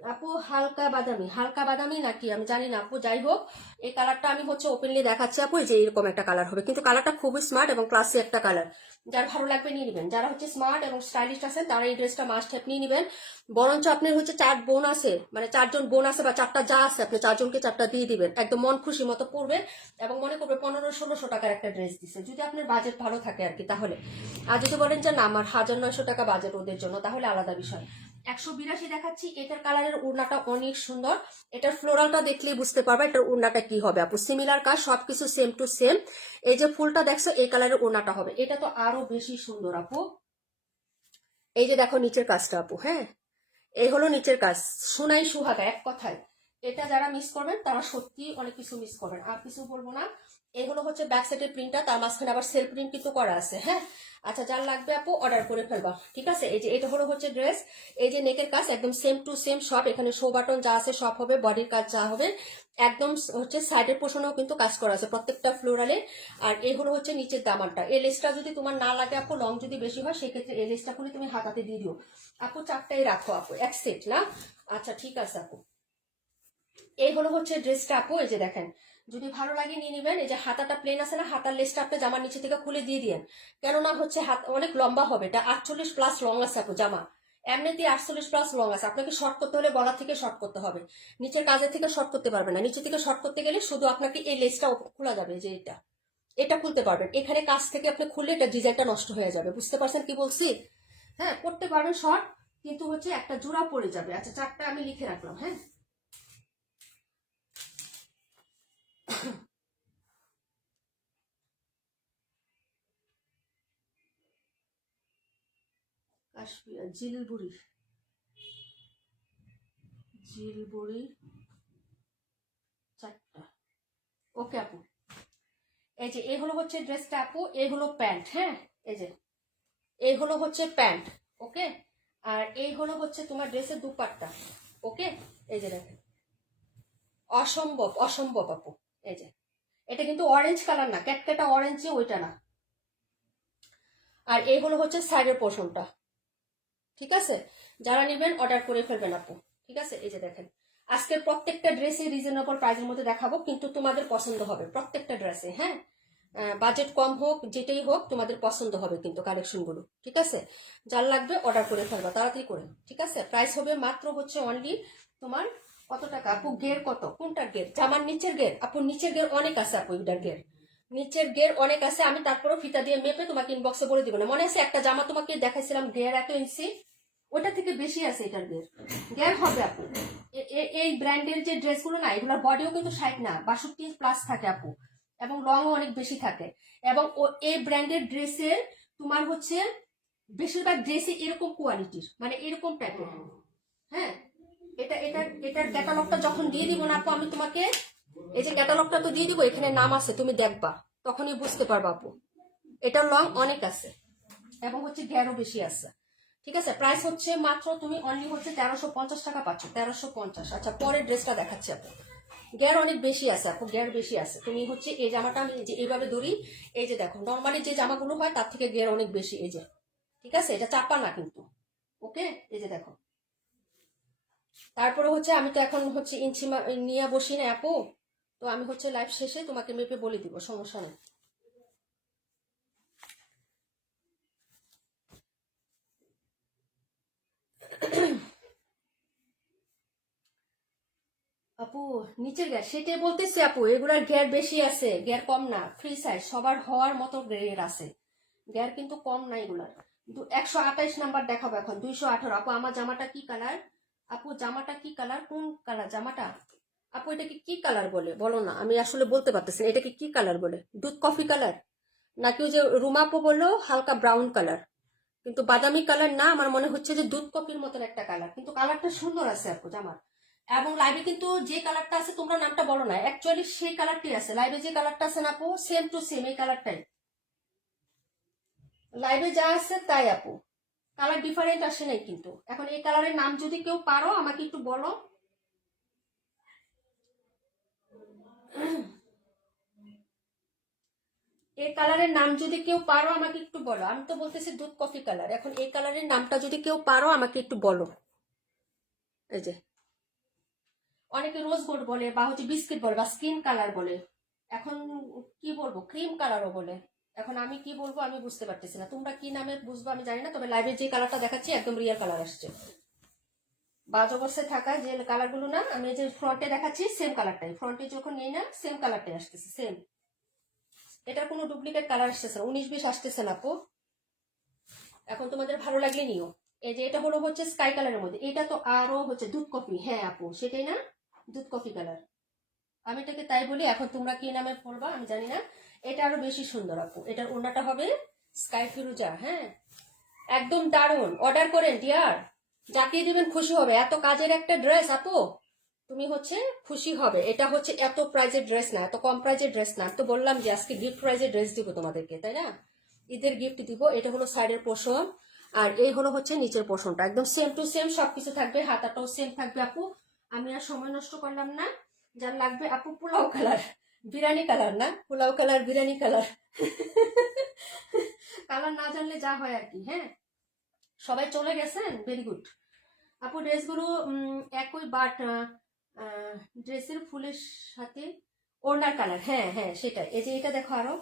আপু? হালকা বাদামি নাকি আমি জানি না আপু, যাই হোক এই কালারটা আমি হচ্ছে ওপেনলি দেখাচ্ছি আপু, যে এরকম একটা কালার হবে, কিন্তু কালারটা খুবই স্মার্ট এবং ক্লাসি একটা কালার। যার ভালো লাগবে নিয়ে নেবেন, যারা হচ্ছে স্মার্ট এবং স্টাইলিশ আছেন তারা এই ড্রেসটা মাস্ট হ্যাভ নিয়ে নেবেন। বরঞ্চ আপনার হচ্ছে 4 বোন আছে, মানে 4জন বোন আছে বা 4টা যা আছে, আপনি 4জনকে 4টা দিয়ে দিবেন, একদম মন খুশি মতো পরবে এবং মনে করবে 1500-1600 টাকার একটা ড্রেস দিছে, যদি আপনার বাজেট ভালো থাকে আর কি তাহলে। আর যদি বলেন যে না আমার 1900 টাকা বাজেট ওদের জন্য, তাহলে আলাদা বিষয়। 182 দেখাচ্ছি, এটার কালারের ওড়নাটা অনেক সুন্দর, এটার ফ্লোরালটা দেখলেই বুঝতে পারবে এটার ওড়নাটা কি হবে আপু, সিমিলার কাজ, সবকিছু সেম টু সেম। এই যে ফুলটা দেখছো এই কালারের ওড়নাটা হবে, এটা তো আরো বেশি সুন্দর আপু। এই যে দেখো নিচের কাজটা আপু, হ্যাঁ এই হলো নিচের কাজ, সোনাই সুহাগা এক কথায়। এটা যারা মিস করবেন তারা সত্যি অনেক কিছু মিস করবেন, আর কিছু বলবো না। এই হলো হচ্ছে ব্যাক সাইডের প্রিন্টটা, তার মাঝখানে আবার সেলফ প্রিন্ট কিন্তু করা আছে, হ্যাঁ। আচ্ছা যার লাগবে আপু অর্ডার করে ফেলবা, ঠিক আছে। এই যে এটা হলো হচ্ছে ড্রেস, এই যে নেকের কাজ একদম সেম টু সেম সব, এখানে শো বাটন যা আছে সব হবে, বডির কাজ যা হবে একদম হচ্ছে, সাইডের পোর্শনেও কিন্তু কাজ করা আছে প্রত্যেকটা ফ্লোরালে। আর এই হলো হচ্ছে নিচের দামানটা, এই লেসটা যদি তোমার না লাগে আপু, লং যদি বেশি হয় সেক্ষেত্রে এই লেসটা খুলে তুমি হাতাতে দিয়ে দিও আপু, 4টাই রাখো আপু, এক সেট না। আচ্ছা ঠিক আছে আপু, এই হলো হচ্ছে ড্রেসটা আপু, এই যে দেখেন যদি ভালো লাগে নিয়ে নেবেন। এই যে হাতাটা প্লেন আছে না, হাতার লেসটা আপনি জামার নিচে থেকে খুলে দিয়ে দিন, কেননা হচ্ছে হাত অনেক লম্বা হবে, এটা 48+ লং আছে আপু জামা, এমনিতে 48+ লং আছে, আপনাকে শর্ট করতে হলে গলা থেকে শর্ট করতে হবে, নিচের কাজের থেকে শর্ট করতে পারবেন না, নিচে থেকে শর্ট করতে গেলে শুধু আপনাকে এই লেসটা খোলা যাবে, যে এটা এটা খুলতে পারবেন, এখানে কাজ থেকে আপনি খুললে এটা ডিজাইনটা নষ্ট হয়ে যাবে, বুঝতে পারছেন কি বলছি? হ্যাঁ করতে পারবেন শর্ট, কিন্তু হচ্ছে একটা জোড়া পড়ে যাবে। আচ্ছা 4টা আমি লিখে রাখলাম, হ্যাঁ। কাশ্মীর জিলবুড়ি, জিলবুড়ি 4টা, ওকে আপু। এই যে এই হলো হচ্ছে ড্রেসটা আপু, এই হলো প্যান্ট, হ্যাঁ এই যে এই হলো হচ্ছে প্যান্ট, ওকে। আর এই হলো হচ্ছে তোমার ড্রেসের দুপাট্টা, ওকে। এই যে দেখেন অসম্ভব অসম্ভব আপু, এই যে এটা কিন্তু অরেঞ্জ কালার না, ক্যাটক্যাটা অরেঞ্জ ওইটা না। আর এই হলো হচ্ছে সাইডের পোর্শনটা, ঠিক আছে। যারা নেবেন অর্ডার করে ফেলবেন আপু, ঠিক আছে। এই যে দেখেন আজকের প্রত্যেকটা ড্রেসে রিজনেবল প্রাইসের মধ্যে দেখাবো, কিন্তু তোমাদের পছন্দ হবে প্রত্যেকটা ড্রেসে, হ্যাঁ। বাজেট কম হোক যেটাই হোক তোমাদের পছন্দ হবে কিন্তু কালেকশনগুলো, ঠিক আছে। যার লাগবে অর্ডার করে ফেলবা তাড়াতাড়ি করে, ঠিক আছে। প্রাইস হবে মাত্র হচ্ছে অনলি তোমার কত টাকা আপু, গের কত, কোনটা গের, জামার নিচের গের আপু, নিচের গের অনেক আছে আপু, এটার গের নিচের গের অনেক আছে, আমি তারপরেও ফিতা দিয়ে মেপে তোমাকে ইনবক্সে বলে দিব না, মনে আছে একটা জামা তোমাকে দেখাইছিলাম গের 1 ইঞ্চি, ওটা থেকে বেশি আছে এটার গের, গের হবে আপু। এই ব্র্যান্ডের যে ড্রেসগুলো না এগুলোর বডিও কিন্তু 60 না 62+ থাকে আপু, এবং লংও অনেক বেশি থাকে, এবং এই ব্র্যান্ডের ড্রেসের তোমার হচ্ছে বেশিরভাগ ড্রেসই এরকম কোয়ালিটির, মানে এরকম টাইপের, হ্যাঁ। এটার ক্যাটালগটা যখন দিয়ে দিব না আপু আমি তোমাকে, এই যে ক্যাটালগটা তো দিয়ে দিব, এখানে নাম আছে তুমি দেখবা, তখনই বুঝতে পারবা আপু। এটার লং অনেক আছে এবং হচ্ছে ঘেরও বেশি আছে, ঠিক আছে। প্রাইস হচ্ছে মাত্র তুমি অনলি হচ্ছে 1350 টাকা পাচ্ছ, 1350। আচ্ছা পরের ড্রেসটা দেখাচ্ছি আপু, গ্যার অনেক বেশি আছে আপু, গ্যার বেশি আছে, তুমি হচ্ছে এই জামাটা আমি যে এইভাবে ধরি, এই যে দেখো নর্মালি যে জামাগুলো হয় তার থেকে গ্যার অনেক বেশি, এই যে ঠিক আছে, এটা চাপা না কিন্তু, ওকে। এই যে দেখো, তারপরে হচ্ছে আমি তো এখন হচ্ছে ইঞ্চি নিয়ে বসি না আপু, তো আমি হচ্ছে লাইভ শেষে তোমাকে মেপে বলে দিব, সমস্যা নেই। আপু নিচের গ্যার সেটাই বলতেছি আপু, এগুলার গ্যার বেশি আছে, গ্যার কম না, ফ্রি সাইজ সবার হওয়ার মতো গ্যার আছে, গ্যার কিন্তু কম না এগুলার। 128 নাম্বার দেখাবো এখন, 218 আপু। আমার জামাটা কি কালার আপু, জামাটা কি কালার, কোন কালার জামাটা আপু, এটাকে কি কালার বলে বলো না, আমি আসলে বলতে পারতেছি না এটাকে কি কালার বলে, দুধ কফি কালার নাকি ওই যে রুমা আপু বললো হালকা ব্রাউন কালার, কিন্তু বাদামি কালার না, আমার মনে হচ্ছে যে দুধ কফির মতন একটা কালার, কিন্তু কালারটা সুন্দর আছে আপু জামার। এবং লাইভে কিন্তু যে কালারটা আছে তোমরা নামটা বলো না, অ্যাকচুয়ালি সেই কালারটাই আছে লাইভে, যে কালারটা আছে না আপু সেম টু সেম এই কালারটাই লাইভে যা আছে তাই আপু, কালার ডিফারেন্ট আসে নাই কিন্তু। এখন এই কালারের নাম যদি কেউ পারো আমাকে একটু বলো। এই কালারের নাম যদি কেউ পারো আমাকে একটু বলো। আমি তো বলতেছি দুধ কফি কালার, এখন এই কালারের নামটা যদি কেউ পারো আমাকে একটু বলো। এই যে অনেকে রোজ গোল্ড বলে বা হচ্ছে বিস্কিট বলে বা স্কিন কালার বলে, এখন কি বলবো, ক্রিম কালারও বলে। এখন আমি কি বলবো আমি বুঝতে পারতেছি না, তোমরা কি নামে বুঝবো আমি জানি না। তবে লাইভে যে কালারটা দেখাচ্ছি একদম রিয়েল কালার আসছে, বাজ অবস্থায় থাকা যে কালারগুলো না, আমি যে ফ্রন্টে দেখাচ্ছি সেম কালারটাই, ফ্রন্টে যখন নেই না সেম কালারটাই আসতেছে, সেম। এটার কোনো ডুপ্লিকেট কালার আসতেছে না, 19-20 আসতেছে না আপু। এখন তোমাদের ভালো লাগলে নিও। এই যে এটা হলো হচ্ছে স্কাই কালারের মধ্যে, এটা তো আরো হচ্ছে দুধ কফি, হ্যাঁ আপু সেটাই না, দুধ কফি কালার। আমি এটাকে তাই বলি, এখন তোমরা কি নামে পড়বা আমি জানি না। এটা আরো বেশি সুন্দর আপু, এটার ওড়নাটা হবে স্কাই ফিরোজা, হ্যাঁ একদম দারুণ। অর্ডার করেন ডিয়ার, যাকে দিবেন খুশি হবে। এত কাজের একটা ড্রেস আপু, তুমি হচ্ছে খুশি হবে। এটা হচ্ছে এত প্রাইজের ড্রেস না, এত কম প্রাইজের ড্রেস না। তো বললাম যে আজকে গিফট প্রাইজের ড্রেস দিব তোমাদেরকে, তাই না, ঈদের গিফট দিব। এটা হলো সাইডের পোর্শন, আর এই হলো হচ্ছে নিচের পোর্শনটা, একদম সেম টু সেম সবকিছু থাকবে, হাতাটাও সেম থাকবে আপু। আমি আর সময় নষ্ট করলাম না, যার লাগবে আপু পোলাও কালার, বিরিয়ানি কালার না, pulao colour biryani colour colour না জানলে যা হয় আর কি। হ্যাঁ সবাই চলে গেছেন, ভেরি গুড আপু। ড্রেসগুলো একই, বাট ড্রেসের ফুলের সাথে ওড়নার কালার, হ্যাঁ হ্যাঁ সেটাই। এই যে এটা দেখো আরো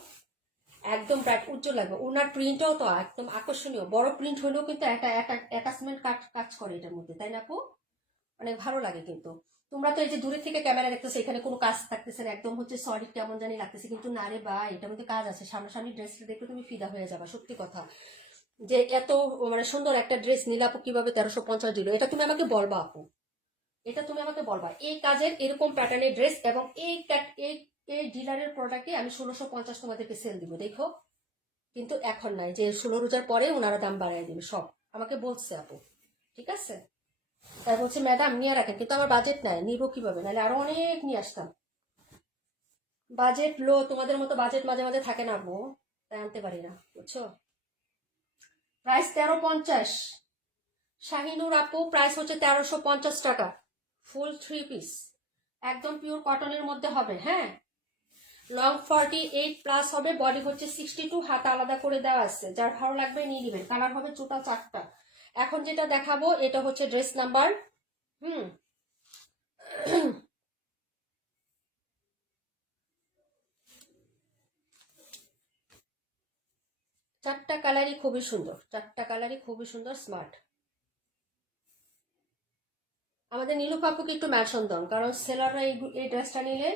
একদম ব্রাইট উজ্জ্বল লাগবে। ওনার প্রিন্টও তো একদম আকর্ষণীয়, বড় প্রিন্ট হলেও কিন্তু একটা অ্যাটাচমেন্ট কাজ করে এটার মধ্যে, তাই না আপু, অনেক ভালো লাগে। কিন্তু তোমরা তো এই যে দূরে থেকে ক্যামেরা দেখতেছো, এখানে কোনো কাজ থাকতেছে না, একদম হচ্ছে সলিড কেমন জানি লাগতেছে, কিন্তু না রে বা এটার মধ্যে কাজ আছে। সামনাসামনি ড্রেসটা দেখলে তুমি ফিদা হয়ে যাবা, সত্যি কথা। যে এত মানে সুন্দর একটা ড্রেস নিলে আপু কিভাবে 1350 দিল, এটা তুমি আমাকে বলবা আপু, এটা তুমি আমাকে বলবা। এই কাজের এরকম প্যাটার্নের ড্রেস এবং এই ডিলারের প্রোডাক্টে আমি 1650 তোমাদেরকে সেল দিব, দেখো। কিন্তু এখন নাই, যে 16 রোজার পরে ওনারা দাম বাড়াই দিবে সব, আমাকে বলছে আপু, ঠিক আছে। তাই বলছে ম্যাডাম নিয়ে রাখেন, কিন্তু আমার বাজেট নাই, নিব কিভাবে, নাহলে আরো অনেক নিয়ে আসতাম। বাজেট লো, তোমাদের মতো বাজেট মাঝে মাঝে থাকে না আপু, তাই আনতে পারি না, বুঝছো। প্রাইস 1350। শাহিনুর আপু প্রাইস হচ্ছে 1350 টাকা, ফুল 3 পিস, একদম পিওর কটনের মধ্যে হবে, হ্যাঁ। লং 48+ হবে, বডি হচ্ছে 62, হাত আলাদা করে দেওয়া আছে, যার ভালো লাগবে নিয়ে নেবেন। কালার হবে টোটাল 4টা। এখন যেটা দেখাবো এটা হচ্ছে ড্রেস নাম্বার, হুম 4টা কালারই খুবই সুন্দর, 4টা কালারই খুবই সুন্দর, স্মার্ট। আমাদের নীলু পাপুকে একটু ম্যানশন দাও, কারণ সেলাররা এই ড্রেসটা নিলে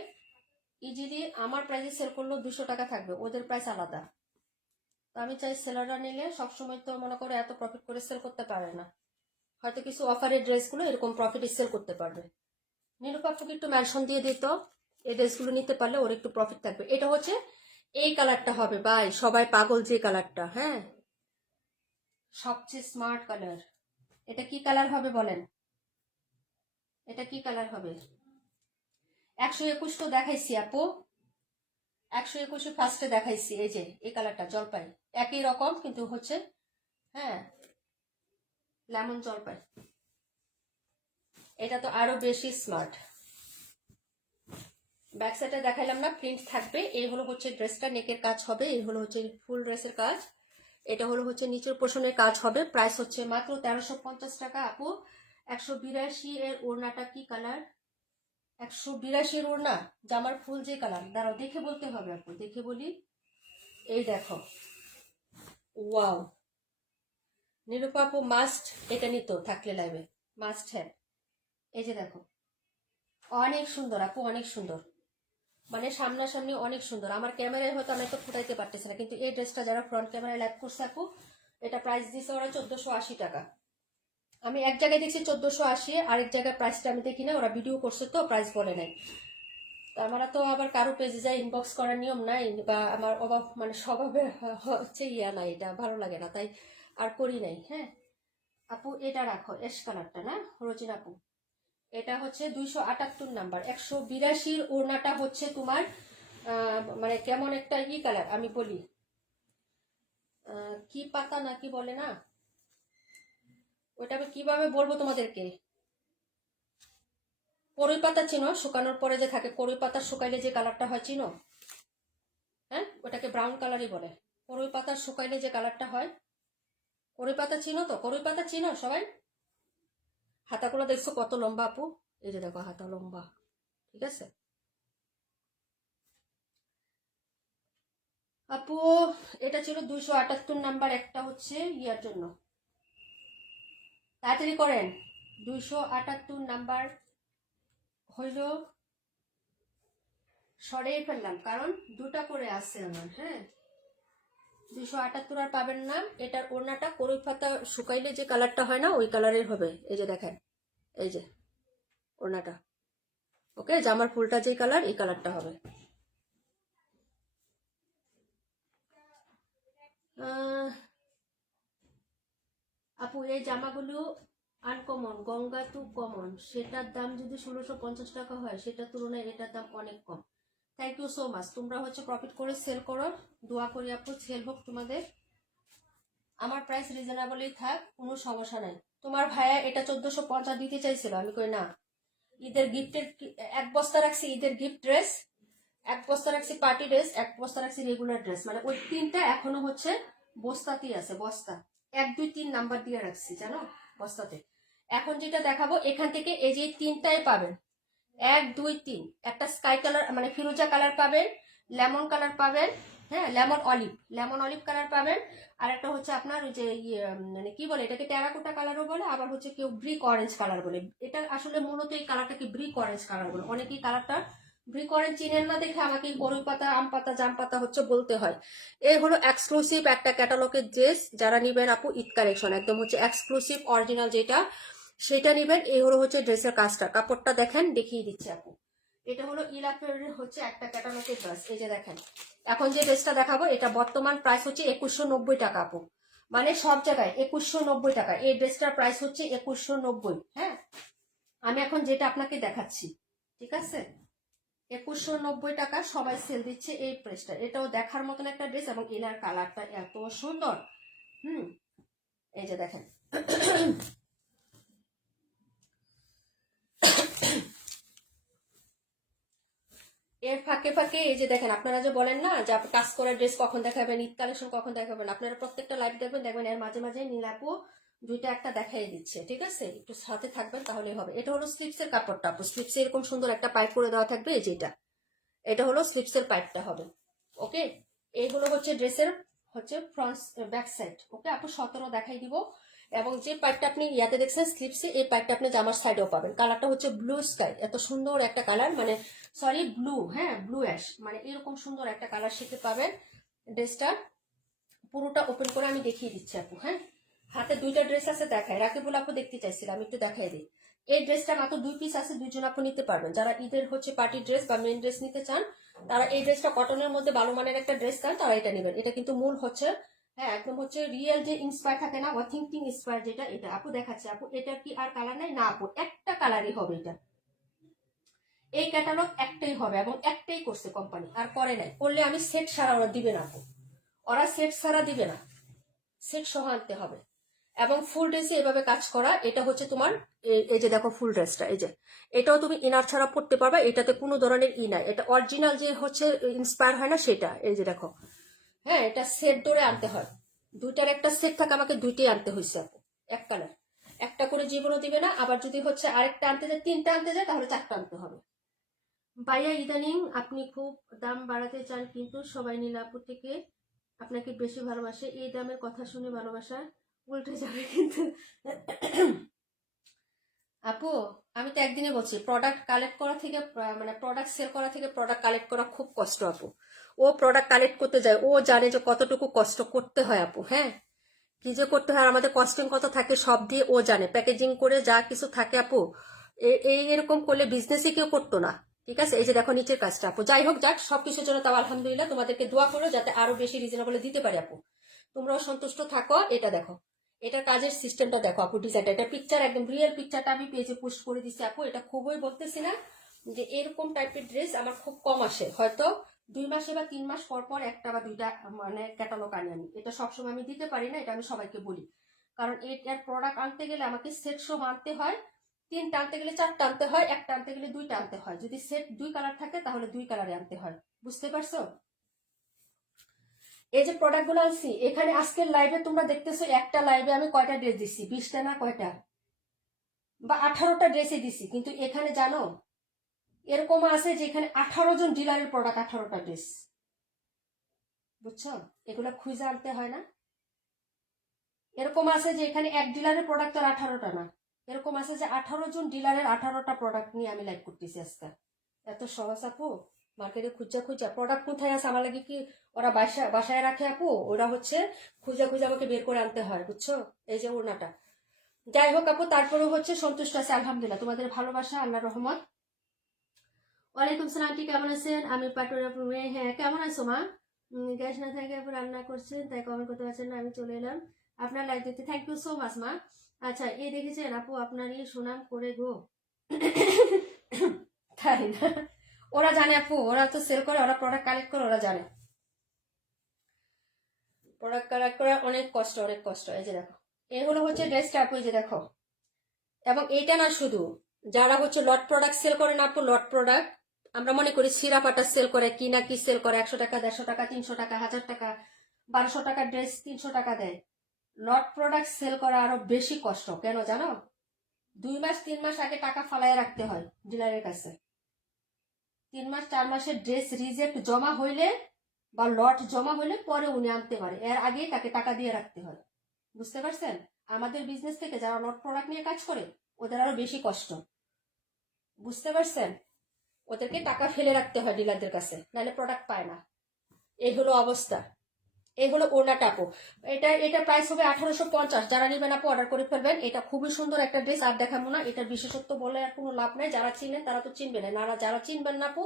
ইজিলি আমার প্রাইসে সেল করলেও 200 টাকা থাকবে, ওদের প্রাইস আলাদা। তো আমি চাই সেলাররা নিলে সবসময় তো মনে করে এত প্রফিট করে সেল করতে পারে না, হয়তো কিছু অফারের ড্রেসগুলো এরকম প্রফিট সেল করতে পারবে। নীলু পাপুকে একটু মেনশন দিয়ে দিত, এই ড্রেসগুলো নিতে পারলে ওর একটু প্রফিট থাকবে। এটা হচ্ছে এই কালারটা হবে ভাই, সবাই পাগল যে কালারটা, হ্যাঁ সবচেয়ে স্মার্ট কালার। এটা কি কালার হবে বলেন, এটা কি কালার হবে? 121 তো দেখাইছি আপু, 121 ফার্স্টে দেখাইছি, এই যে এই কালারটা জলপাই, একই রকম কিন্তু হচ্ছে, হ্যাঁ লেমন জলপাই। এটা তো আরো বেশি স্মার্ট। ব্যাক সাইডে দেখাইলাম না, প্রিন্ট থাকবে। এই হলো হচ্ছে ড্রেসটা, নেকের কাজ হবে, এই হলো হচ্ছে ফুল ড্রেসের কাজ, এটা হলো হচ্ছে নিচের পোর্শনের কাজ হবে। প্রাইস হচ্ছে মাত্র 1350 টাকা আপু। 182 এর ওড়নাটা কি কালার? 182 এর ওড়না, জামার ফুল যে কালার, দাঁড়াও দেখে বলতে হবে আপু, দেখে বলি। এই দেখো, ওয়াও, নিরূপা আপু মাস্ট এটা নিত থাকলে লাইভে, মাস্ট হ্যাভ। এই যে দেখো, অনেক সুন্দর আপু, অনেক সুন্দর, মানে সামনাসামনি অনেক সুন্দর। আমার ক্যামেরায় হয়তো আমি তো ফুটাইতে পারতেছি না, কিন্তু এই ড্রেসটা যারা ফ্রন্ট ক্যামেরায় লাইভ করছে আপু, এটা প্রাইস দিছে ওরা 1480 টাকা। আমি এক জায়গায় দেখছি 1480, আরেক জায়গায় প্রাইসটা আমি দেখি না, ওরা ভিডিও করছে তো প্রাইস বলে নাই। তো আমরা তো আবার কারো পেজে যাই ইনবক্স করার নিয়ম নাই, বা আমার অভাব মানে স্বভাবে হচ্ছে ইয়া নাই, এটা ভালো লাগে না, তাই আর করি নাই। হ্যাঁ আপু এটা রাখো, এস কালারটা না রোজিন আপু, এটা হচ্ছে 278 নাম্বার। 182 ওড়নাটা হচ্ছে তোমার মানে কেমন একটা কালার আমি বলি, কি পাতা নাকি বলে না, ওইটা আমি কিভাবে বলবো তোমাদেরকে। কড়ই পাতা চিনো, শুকানোর পরে যে থাকে, কড়ই পাতা শুকাইলে যে কালারটা হয় চিনো, হ্যাঁ ওটাকে ব্রাউন কালারই বলে। কড়ই পাতা শুকাইলে যে কালারটা হয়। কড়ই পাতা চিনো তো? কড়ই পাতা চিনো সবাই? হাতাগুলো দেখছো কত লম্বা আপু? এই যে দেখো হাতা লম্বা, ঠিক আছে আপু। এটা ছিল 278 নাম্বার, একটা হচ্ছে ইয়ার জন্য, তাড়াতাড়ি করেন। 278 নাম্বার হইল, সরিয়ে ফেললাম কারণ দুটা করে আছে আমার। হ্যাঁ, 278 আর পাবেন না। এটার ওড়নাটা কড়ই পাতা শুকাইলে যে কালারটা হয় না, ওই কালারের হবে। এই যে দেখেন, এই যে ওড়নাটা, ওকে, জামার ফুলটা যে কালার, এই কালারটা হবে। আপু এই জামাগুলো আনকমন, গঙ্গা টু কমন, সেটার দাম যদি 1650 টাকা হয়, সেটার তুলনায় এটার দাম অনেক কম। Thank you so much. তোমরা হচ্ছে প্রফিট করে সেল করো, দোয়া করি আপু সেল হোক তোমাদের। আমার প্রাইস রিজনেবলই থাক, কোনো সমস্যা নাই। তোমার ভাইয়া এটা 1450 দিতে চাইছিল, আমি কই না। ঈদের গিফটের এক বস্তা রাখছি, ঈদের গিফট ড্রেস এক বস্তা রাখছি, পার্টি ড্রেস এক বস্তা রাখছি, রেগুলার ড্রেস, মানে ওই তিনটা এখনো হচ্ছে বস্তাতেই আছে। বস্তা 1 2 3 নাম্বার দিয়ে রাখছি জানো বস্তাতে। এখন যেটা দেখাবো এখান থেকে, এই যে তিনটাই পাবেন, 1 2 3। একটা স্কাই কালার মানে ফিরোজা কালার পাবেন, লেমন কালার পাবেন, হ্যাঁ লেমন অলিভ কালার পাবেন। আর একটা হচ্ছে আপনার ওই যে মানে কি বলে এটাকে, টেরাকোটা কালারও বলে, আবার হচ্ছে কেউ ব্রিক অরেঞ্জ কালার বলে। এটা আসলে মূলত এই কালারটাকে ব্রিক অরেঞ্জ কালার বলে। অনেকেই কালারটা ব্রিক অরেঞ্জ চিনেন না দেখে আমাকে কড়ই পাতা, আম পাতা, জাম পাতা হচ্ছে বলতে হয়। এই হলো এক্সক্লুসিভ একটা ক্যাটালগের ড্রেস, যারা নিবেন আপু ঈদ কালেকশন, একদম হচ্ছে এক্সক্লুসিভ অরিজিনাল যেটা, সেটা নিবেন। এই হলো হচ্ছে ড্রেসের কাজটা, কাপড়টা দেখেন, দেখিয়ে দিচ্ছি আপু। এটা হলো ইলাফের হচ্ছে একটা ক্যাটালগের ড্রেস, এই যে দেখেন। এখন যে ড্রেসটা দেখাবো, এটা বর্তমান প্রাইস হচ্ছে 2190 টাকা আপু, মানে সব জায়গায় 2190 টাকা। এই ড্রেসটার প্রাইস হচ্ছে 2190। হ্যাঁ, আমি এখন যেটা আপনাকে দেখাচ্ছি, ঠিক আছে, 2190 টাকা সবাই সেল দিচ্ছে এই ড্রেসটা। এটাও দেখার মতন একটা ড্রেস, এবং এনার কালারটা এত সুন্দর। এই যে দেখেন, এর ফাঁকে ফাঁকে এই যে দেখেন, আপনারা যে বলেন না যে কাজ করার ড্রেস কখন দেখাবেন, ঈদ কালেকশন কখন দেখাবেন, আপনারা প্রত্যেকটা লাইভ দেখবেন, দেখবেন এর মাঝে মাঝে নীলাপু দুইটা একটা দেখাই দিচ্ছে, ঠিক আছে, একটু সাথে থাকবেন তাহলেই হবে। এটা হলো স্লিপসের কাপড়টা আপু, স্লিপসে এরকম সুন্দর একটা পাইপ করে দেওয়া থাকবে, এই যেটা, এটা হলো স্লিপসের পাইপটা হবে। ওকে, এইগুলো হচ্ছে ড্রেসের হচ্ছে ফ্রন্ট ব্যাক সাইড। ওকে আপু 17 দেখাই দিব। এবং যে পাইপটা আপনি ইয়াতে দেখছেন স্লিপসে, এই পাইপটা আপনি জামার সাইডেও পাবেন। কালারটা হচ্ছে ব্লু স্কাই, এত সুন্দর একটা কালার, মানে সরি ব্লু, হ্যাঁ ব্লু অ্যাশ, মানে এরকম সুন্দর একটা কালার শিখতে পাবেন। ড্রেসটা পুরোটা ওপেন করে আমি দেখিয়ে দিচ্ছি আপু। হ্যাঁ, হাতে দুইটা ড্রেস আছে, দেখায় রাকিবুল আপু দেখতে চাইছিলাম, আমি একটু দেখাই দিই। এই ড্রেসটা মাত্র 2 পিস আছে, 2জন আপু নিতে পারবেন। যারা ঈদের হচ্ছে পার্টি ড্রেস বা মেন ড্রেস নিতে চান, তারা এই ড্রেসটা কটনের মধ্যে ভালো মানের একটা ড্রেস চান, তারা এটা নেবেন। এটা কিন্তু মূল হচ্ছে, হ্যাঁ একদম হচ্ছে রিয়েল যে ইন্সপায়ার থাকে না, অথেন্টিক ইন্সপায়ার যেটা, এটা আপু দেখাচ্ছে। আপু এটা কি আর কালার নাই? না আপু, একটা কালারই হবে এটা। এই ক্যাটালগ একটাই হবে, এবং একটাই করছে কোম্পানি, আর করে নাই। করলে আমি সেট সারা ওরা দিবে না আপু, ওরা সেট সারা দিবে না, সেট সহ আনতে হবে। এবং ফুল ড্রেসে এভাবে কাজ করা। এটা হচ্ছে তোমার এই যে দেখো ফুল ড্রেসটা, এই যে এটাও তুমি ইনার ছাড়া পড়তে পারবে, এটাতে কোনো ধরনের ই নাই। এটা অরিজিনাল যে হচ্ছে ইন্সপায়ার হয় না সেটা, এই যে দেখো। হ্যাঁ, এটা সেট ধরে আনতে হয়, দুইটার একটা সেট থাকে, আমাকে দুইটাই আনতে হয়েছে আপু, এক কালার। একটা করে জীবনও দিবে না, আবার যদি হচ্ছে আরেকটা আনতে যায়, তিনটা আনতে যায়, তাহলে চারটা আনতে হবে। ভাইয়া ইদানিং আপনি খুব দাম বাড়াতে চান, কিন্তু সবাই নীলাপু থেকে আপনাকে বেশি ভালোবাসে, এই দামের কথা শুনে ভালোবাসা উল্টে যাবে কিন্তু। আপু আমি তো একদিনে বলছি, প্রোডাক্ট কালেক্ট করা থেকে মানে প্রোডাক্ট সেল করা থেকে প্রোডাক্ট কালেক্ট করা খুব কষ্ট আপু। ও প্রোডাক্ট কালেক্ট করতে যায়, ও জানে যে কতটুকু কষ্ট করতে হয় আপু। হ্যাঁ, কি যে করতে হয়, আমাদের কস্টিং কত থাকে সব দিয়ে ও জানে, প্যাকেজিং করে যা কিছু থাকে আপু। এই এরকম করলে বিজনেসই কেউ করতো না, ঠিক আছে। এই যে দেখো নিচের কাজটা আপু, যাই হোক যাক, সবকিছুর জন্য তাও আলহামদুলিল্লাহ, তোমাদেরকে দোয়া করো যাতে আরো বেশি রিজনেবলে দিতে পারি আপু, তোমরাও সন্তুষ্ট থাকো। এটা দেখো, এটার কাজের সিস্টেমটা দেখো আপু, ডিজাইনটা, এটা পিকচার একদম রিয়েল পিকচারটা আমি পেজে পোস্ট করে দিচ্ছি আপু। এটা খুবই বলতেছি না যে এরকম টাইপের ড্রেস আমার খুব কম আসে, হয়তো 2 মাসে বা 3 মাস পর পর একটা বা দুইটা মানে ক্যাটালগ আনি আমি। এটা সবসময় আমি দিতে পারি না, এটা আমি সবাইকে বলি, কারণ এটার প্রোডাক্ট আনতে গেলে আমাকে সেট সহ আনতে হয়। 3টা আনতে গেলে 4টা আনতে হয়, একটা আনতে গেলে 2টা আনতে হয়। যদি সেট 2 কালার থাকে তাহলে 2 কালারে আনতে হয়, বুঝতে পারছো? এই যে প্রোডাক্টগুলো আনছি, এখানে আজকের লাইভে তোমরা দেখতেছো একটা লাইভে আমি কয়টা ড্রেস দিচ্ছি, 20টা না কয়টা বা 18টা ড্রেসই দিচ্ছি, কিন্তু এখানে জানো এরকম আছে যে এখানে 18 জন ডিলারের প্রোডাক্ট, 18টা ড্রেস। বুঝছো? এগুলো খুঁজে আনতে হয় না। এরকম আছে যে এখানে এক ডিলারের প্রোডাক্ট আর 18টা না, এরকম আছে যে 18 জন ডিলারের 18টা প্রোডাক্ট নিয়ে আমি লাইভ করতেছি আজকে। এত সহজ আপু, মার্কেটে খুঁজা খুঁজা প্রোডাক্ট কোথায় আছে আমার লাগে কি ওরা বাসায় রাখে আপু, ওরা হচ্ছে খুঁজা খুঁজা আমাকে বের করে আনতে হয়। বুঝছো? এই যে ওড়নাটা, যাই হোক আপু, তারপরেও হচ্ছে সন্তুষ্ট আছে আলহামদুলিল্লাহ, তোমাদের ভালোবাসা, আল্লাহর রহমত। ওয়ালাইকুম সালাম, আন্টি কেমন আছেন? আমি পাটুরা মেয়ে। হ্যাঁ, কেমন আছো মা? গ্যাস না থাকে আপু রান্না করছেন তাই কমেন্ট করতে পারছেন না, আমি চলে এলাম আপনার লাইভ দেখতে। থ্যাংক ইউ সো মাচ মা। আচ্ছা, এই দেখেছেন আপু আপনারই সুনাম করে গো। তাই না? ওরা জানে আপু, ওরা তো সেল করে, ওরা প্রোডাক্ট কালেক্ট করে, ওরা জানে প্রোডাক্ট কালেক্ট করা অনেক কষ্ট, অনেক কষ্ট। এই যে দেখো, এগুলো হচ্ছে ড্রেসটা আপু, এই যে দেখো। এবং এইটা না শুধু, যারা হচ্ছে লট প্রোডাক্ট সেল করে না আপু, লট প্রোডাক্ট আমরা মনে করি সিরা পাটা সেল করে, কি না কি সেল করে, 100 টাকা, 150 টাকা, 300 টাকা, 1000 টাকা, 1200 টাকার ড্রেস 300 টাকা দেয়। লট প্রোডাক্ট সেল করা আরো বেশি কষ্ট, কেন জানো? 2 মাস 3 মাস আগে টাকা ফালায় রাখতে হয় ডিলারের কাছে। 3 মাস 4 মাসের ড্রেস রিজেক্ট জমা হইলে বা লট জমা হইলে পরে উনি আনতে পারে, এর আগেই তাকে টাকা দিয়ে রাখতে হয়। বুঝতে পারছেন? আমাদের বিজনেস থেকে যারা লট প্রোডাক্ট নিয়ে কাজ করে ওদের আরো বেশি কষ্ট। বুঝতে পারছেন? ওদেরকে টাকা ফেলে রাখতে হয় ডিলারদের কাছে, নাহলে প্রোডাক্ট পায় না। এই হলো অবস্থা। এই হলো ওড়নাটা আপু। এটা প্রাইস হবে 1850। যারা নেবেন আপু অর্ডার করে ফেলবেন। এটা খুবই সুন্দর একটা ড্রেস, আর দেখাবো না। এটার বিশেষত্ব বলে আর কোনো লাভ নাই, যারা চিনেন তারা তো চিনবেন না, যারা চিনবেন না আপু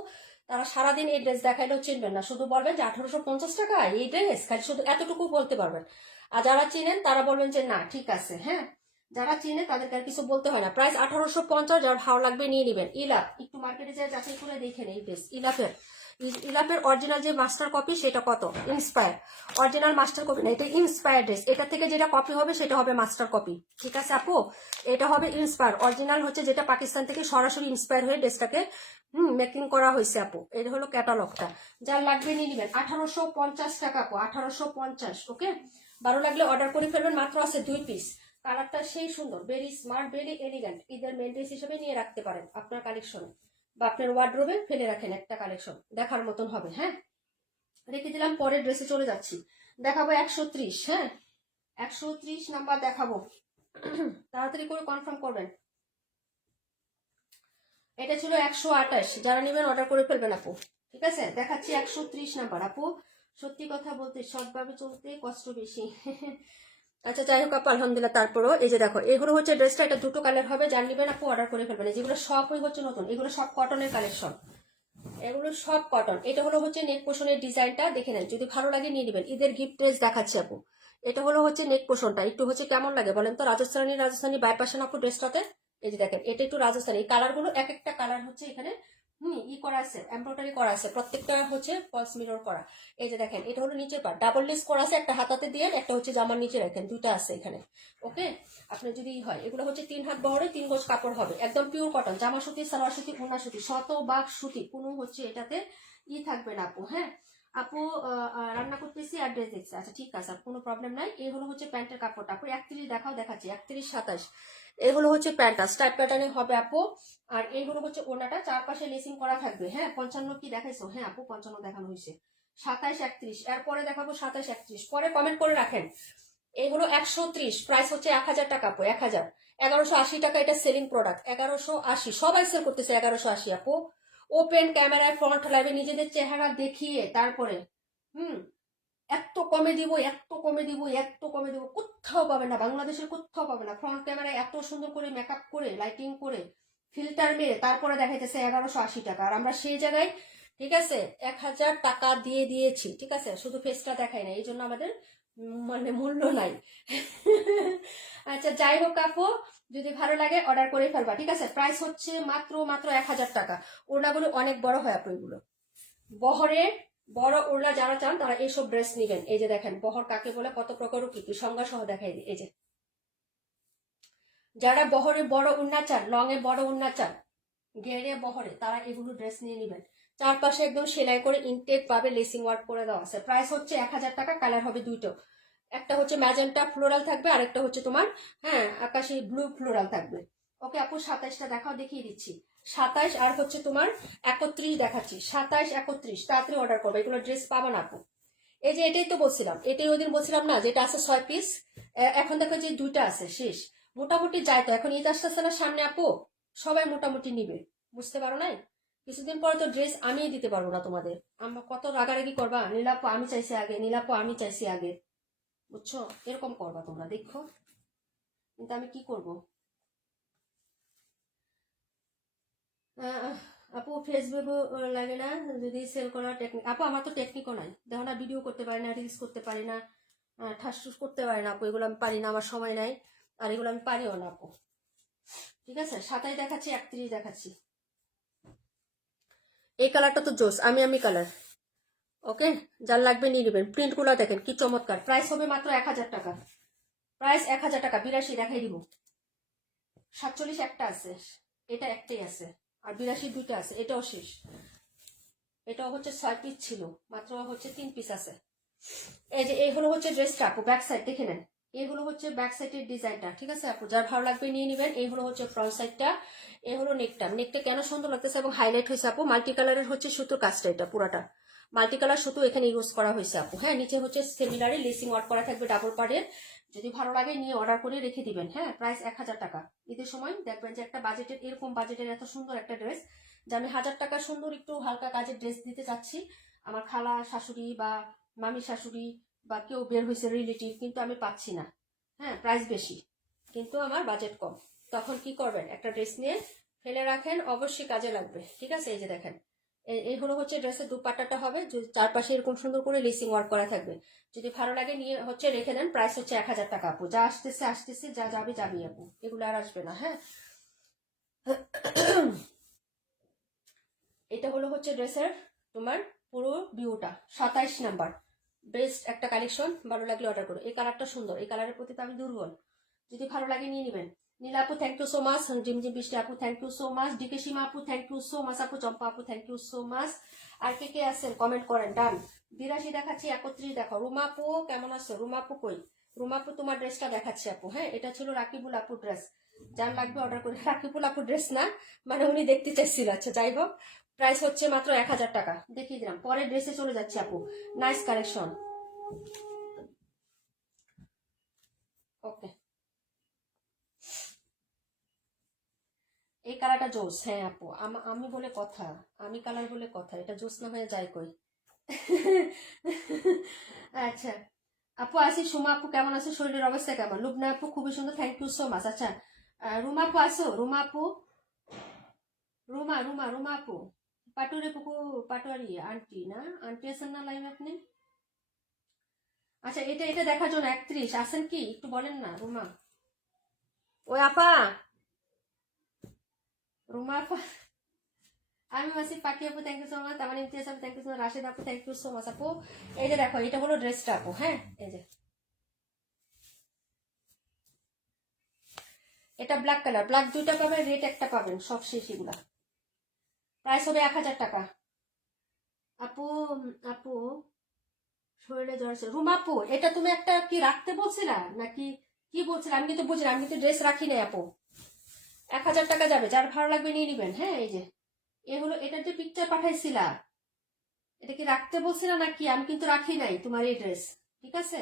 তারা সারাদিন এই ড্রেস দেখাইলেও চিনবেন না, শুধু বলবেন যে 1850 টাকা এই ড্রেস, খালি শুধু এতটুকু বলতে পারবেন। আর যারা চিনেন তারা বলবেন যে না ঠিক আছে। হ্যাঁ, যারা চিনে তাদেরকে আর কিছু বলতে হয় না। প্রাইস 1850, যার ভালো লাগবে নিয়ে নেবেন। ইলাপ একটু মার্কেটে যায় যাচাই করে দেখেন এই ড্রেস। ইলাপের অরিজিনাল যে মাস্টার কপি সেটা কত, ইন্সপায়ার অরিজিনাল মাস্টার কপি না, এটা ইন্সপায়ার ড্রেস। এটা থেকে যেটা কপি হবে সেটা হবে মাস্টার কপি। ঠিক আছে আপু, এটা হবে ইন্সপায়ার। অরিজিনাল হচ্ছে যেটা পাকিস্তান থেকে সরাসরি ইন্সপায়ার হয়ে ড্রেসটাকে মেকিং করা হয়েছে আপু। এটা হলো ক্যাটালগটা, যার লাগবে নিয়ে নেবেন। 1850 টাকা আপু, 1850। ওকে, ভালো লাগলে অর্ডার করে ফেলবেন। মাত্র আছে 2 পিস। কালারটা সেই সুন্দর, ভেরি স্মার্ট, ভেরি এলিগ্যান্ট। ঈদের মেন ড্রেস হিসেবে নিয়ে রাখতে পারেন আপনার কালেকশনে, বা আপনার ওয়ার্ডরোবে ফেলে রাখেন, একটা কালেকশন দেখার মতন হবে। হ্যাঁ, রেখে দিলাম। পরের ড্রেসে চলে যাচ্ছি, দেখাবো 130। হ্যাঁ, 130 নাম্বার দেখাবো। তাড়াতাড়ি করে কনফার্ম করবেন। এটা ছিল 128। যারা নেবেন অর্ডার করে ফেলবেন আপু। ঠিক আছে, দেখাচ্ছি 130 নাম্বার আপু। সত্যি কথা বলতে সৎভাবে চলতে কষ্ট বেশি। আচ্ছা, যাই হোক আপু আলহামদুলিল্লাহ। তারপরও এই যে দেখো, এগুলো হচ্ছে ড্রেসটা, এটা দুটো কালার হবে, যার নেবেন আপু অর্ডার করে ফেলবেন। যেগুলো সবই হচ্ছে নতুন, এগুলো সব কটনের কালেকশন, এগুলো সব কটন। এটা হলো হচ্ছে নেক পোষণের ডিজাইনটা, দেখে নেন, যদি ভালো লাগে নিয়ে নেবেন। ঈদের গিফট ড্রেস দেখাচ্ছি আপু। এটা হলো হচ্ছে নেক পোষণটা, একটু হচ্ছে কেমন লাগে বলেন তো? রাজস্থানি বাইপাসেন আপু ড্রেসটাতে। এই যে দেখেন, এটা একটু রাজস্থানি। এই কালারগুলো এক একটা কালার হচ্ছে এখানে করা আছে, এমব্রয়ডারি করা আছে, প্রত্যেকটা হচ্ছে ফলস মিরর করা। এই যে দেখেন, এটা হলো নিচের পার্ট, ডাবল লেস করা আছে, একটা হাতাতে দিয়ে একটা হচ্ছে জামার নিচে রাখেন, দুইটা আছে এখানে। ওকে, আপনার যদি হয়, এগুলো হচ্ছে 3 হাত বহরে 3 গজ কাপড় হবে, একদম পিওর কটন। জামা সুতি, সালোয়ার সুতি, ওড়না সুতি, শতভাগ সুতি, কোনো হচ্ছে এটাতে থাকবে না আপু। হ্যাঁ আপু, রান্না করতেছি আর ড্রেস দেখছি। আচ্ছা ঠিক আছে, কোনো প্রবলেম নাই। এই হলো হচ্ছে প্যান্টের কাপড়টা আপু। 31 দেখাও, দেখাচ্ছি 31, 27। এগুলো হচ্ছে প্যান্টটা স্টাইপ প্যাটার্নে হবে আপু। আর এইগুলো হচ্ছে ওড়নাটা, চারপাশে লেসিং করা থাকবে। হ্যাঁ, 55 কি দেখাইছো? হ্যাঁ আপু, 55 দেখানো হয়েছে। 27, 31, এরপরে দেখাবো 27, 31, পরে কমেন্ট করে রাখেন। এগুলো 130, প্রাইস হচ্ছে 1000 টাকা আপু, 1000। 1180 টাকা এটা সেলিং প্রোডাক্ট, 1180। সবাই সেল করতেছে 1180 আপু। ওপেন ক্যামেরায় ফ্রন্ট লাইভে নিজেদের চেহারা দেখিয়ে তারপরে এত কমে দিব, এত কমে দিব, এত কমে দিব, কোথাও পাবে না, বাংলাদেশের কোথাও পাবে না। ফ্রন্ট ক্যামেরায় এত সুন্দর করে মেকআপ করে, লাইটিং করে, ফিল্টার মেরে তারপরে দেখাইতেছে 1180 টাকা। আর আমরা সেই জায়গায় ঠিক আছে 1000 টাকা দিয়ে দিয়েছি। ঠিক আছে, শুধু ফেসটা দেখাই না, এই জন্য আমাদের মানে মূল্য নাই। আচ্ছা, যাই হোক আপু, যদি ভালো লাগে অর্ডার করে ফেলবা। ঠিক আছে, প্রাইস হচ্ছে মাত্র 1000 টাকা। ওড়নাগুলো অনেক বড় হয় আপু, এগুলো বহরে বড় ওড়না যারা চান তারা এইসব ড্রেস নিবেন। এই যে দেখেন, বহর কাকে বলে, কত প্রকার কি কি সংজ্ঞা সহ দেখাই দিই। এই যে যারা বহরে বড় ওড়না চান, লং এ বড় ওড়না চান, গেড়ে বহরে তারা এগুলো ড্রেস নিয়ে নেবেন। চারপাশে একদম সেলাই করে ইনটেক ভাবে লেসিং ওয়ার্ক করে দেওয়া আছে। প্রাইস হচ্ছে 1000 টাকা। কালার হবে দুটো, একটা হচ্ছে ম্যাজেন্টা ফ্লোরাল থাকবে, আরেকটা হচ্ছে তোমার হ্যাঁ আকাশি ব্লু ফ্লোরাল থাকবে। ওকে আপু 27টা দেখাও, দেখিয়ে দিচ্ছি। 27 আর হচ্ছে তোমার 31 দেখাচ্ছি। 27 31 তাড়াতাড়ি অর্ডার করবে, এগুলো ড্রেস পাবা না আপু। এই যে এটাই তো বলছিলাম, এটাই ওই দিন বলছিলাম না যেটা আছে 6 পিস, এখন দেখো যে 2টা আছে শেষ। মোটামুটি যায় তো, এখন ঈদ আসতেছে না সামনে আপু, সবাই মোটামুটি নিবে, বুঝতে পারো নাই? কিছুদিন পরে তো ড্রেস আমিই দিতে পারবো না তোমাদের। আমরা কত রাগারাগি করবা, নীলাপু আমি চাইছি আগে, নীলাপু আমি চাইছি আগে, বুঝছো? এরকম করবা তোমরা, দেখো কিন্তু আমি কি করব। আপু ফেসবুক লাগে না যদি সেল করার টেকনিক? আপু আমার তো টেকনিকও নাই, দেখো না, ভিডিও করতে পারি না, রিলস করতে পারি না, ঠাসঠুস করতে পারি না আপু, এগুলো আমি পারি না, আমার সময় নাই, আর এগুলো আমি পারিও না আপু। ঠিক আছে 27 দেখাচ্ছি, 31 দেখাচ্ছি। এই কালারটা তো জোস, আমি আমি কালার। ওকে, যার লাগবে নিয়ে নেবেন। প্রিন্টগুলো দেখেন কি চমৎকার। প্রাইস হবে মাত্র 1000 টাকা। প্রাইস 1000 টাকা। 82 দেখাই দিব। 47 একটা আছে, এটা একটাই আছে, আর 82 দুইটা আছে, এটাও শেষ। এটাও হচ্ছে 6 পিস ছিল, মাত্র হচ্ছে 3 পিস আছে। এই যে এই হলো হচ্ছে ড্রেসটা আপু, ব্যাক সাইড দেখে নেন। এই হলো হচ্ছে ব্যাক সাইডের ডিজাইনটা, ঠিক আছে আপু, যার ভালো লাগবে নিয়ে নেবেন। এই হলো হচ্ছে ফ্রন্ট সাইডটা, এই হলো নেকটা। নেকটা কেন সুন্দর লাগতেছে এবং হাইলাইট হয়েছে আপু, মাল্টি কালারের হচ্ছে সুতোর কাজটা, এটা পুরাটা মাল্টি কালার সুতো এখানে ইউজ করা হয়েছে আপু। হ্যাঁ, নিচে হচ্ছে সিমিলারই লেসিং ওয়ার্ক করা থাকবে ডাবল পাড়ের। যদি ভালো লাগে নিয়ে অর্ডার করে রেখে দিবেন। হ্যাঁ, প্রাইস 1000 টাকা। ঈদের সময় দেখবেন যে একটা বাজেটের, এরকম বাজেটের এত সুন্দর একটা ড্রেস, যে আমি 1000 টাকা সুন্দর একটু হালকা কাজের ড্রেস দিতে চাচ্ছি আমার খালা শাশুড়ি বা মামি শাশুড়ি বা কেউ বের হয়েছে রিলেটিভ, কিন্তু আমি পাচ্ছি না। হ্যাঁ, প্রাইস বেশি কিন্তু আমার বাজেট কম। তখন কি করবেন, একটা ড্রেস নিয়ে ফেলে রাখেন, অবশ্যই কাজে লাগবে। ঠিক আছে, এই যে দেখেন, এই হলো হচ্ছে ড্রেসের দুপাট্টাটা হবে, চারপাশে এরকম সুন্দর করে লেসিং ওয়ার্ক করা থাকবে। যদি ভালো লাগে নিয়ে হচ্ছে রেখে দেন। প্রাইস হচ্ছে 1000 টাকা আপু। যা আসতেছে আসতেছে, যা যাবে যাবি আপু, এগুলো আর আসবে না। হ্যাঁ, এটা হলো হচ্ছে ড্রেসের তোমার পুরো ভিউটা। 27 নাম্বার, বেস্ট একটা কালেকশন। ভালো লাগলে অর্ডার করো। এই কালারটা সুন্দর, এই কালারের প্রতি তো আমি দুর্বল। যদি ভালো লাগে নিয়ে নেবেন। নীলা আপু thank you so much, Jhimjhim Brishti আপু thank you so much, DK সীমা আপু থ্যাংক ইউ সো মাচ, আপু চম্পা আপু থ্যাংক ইউ সো মাচ। আর কে কে আছেন কমেন্ট করেন। ডান। 82 দেখাচ্ছি, 31 দেখো। রুমা আপু কেমন আছো? রুমা আপু কই? রুমা আপু তোমার ড্রেসটা দেখাচ্ছি আপু। হ্যাঁ, এটা ছিল রাকিবুল আপু ড্রেস, যার লাগবে অর্ডার করে। রাকিবুল আপু ড্রেস না, মানে উনি দেখতে চাইছিল। আচ্ছা যাই হোক, প্রাইস হচ্ছে মাত্র 1000 টাকা। দেখিয়ে দিলাম। পরের ড্রেসে চলে যাচ্ছি আপু। Nice collection. ওকে, এই কালারটা জোস। হ্যাঁ আপু, আমি বলে কথা, আমি কালার বলে কথা, এটা জোস না হয়ে যায় কই। আচ্ছা আপু আসি। সুমা আপু কেমন আছে? শরীরের অবস্থা কেমন? লুবনা আপু খুবই সুন্দর, থ্যাংক ইউ সো মাচ। আচ্ছা রুমা আপু আসো। রুমা আপু, রুমা রুমা রুমা আপু, পাটুরে পুকু, পাটুয়ারি আন্টি না, আন্টি আছেন না লাইন আপনি? আচ্ছা এটা এটা দেখার জন্য 31 আছেন কি একটু বলেন না রুমা? ওই আপা, রুমা আপা, আমি আছি। পাখি আপু থ্যাংক ইউ সো মাচ। আমার ইমতিয়াজ আপু thank you so much. Rashed আপু থ্যাংক ইউ সো মাচ আপু। এই যে দেখো, এটা হলো ড্রেসটা আপু। হ্যাঁ, এই যে এটা ব্ল্যাক কালার, ব্ল্যাক দুইটা পাবেন, রেড একটা পাবেন, সব শেষ এগুলা। প্রাইস হবে 1000 টাকা আপু। আপু শরীরে জ্বর আছে। রুমা আপু এটা তুমি একটা কি রাখতে বলছিলা নাকি কি বলছিলা? আমি কিন্তু বুঝলাম, আমি কিন্তু ড্রেস রাখি নাই আপু। 1000 টাকা যাবে, যার ভালো লাগবে নিয়ে নিবেন। হ্যাঁ, এই যে এ হলো, এটার যে পিকচার পাঠাইছিলা, এটা কি রাখতে বলছিলা নাকি? আমি কিন্তু রাখি নাই তোমার এই ড্রেস। ঠিক আছে,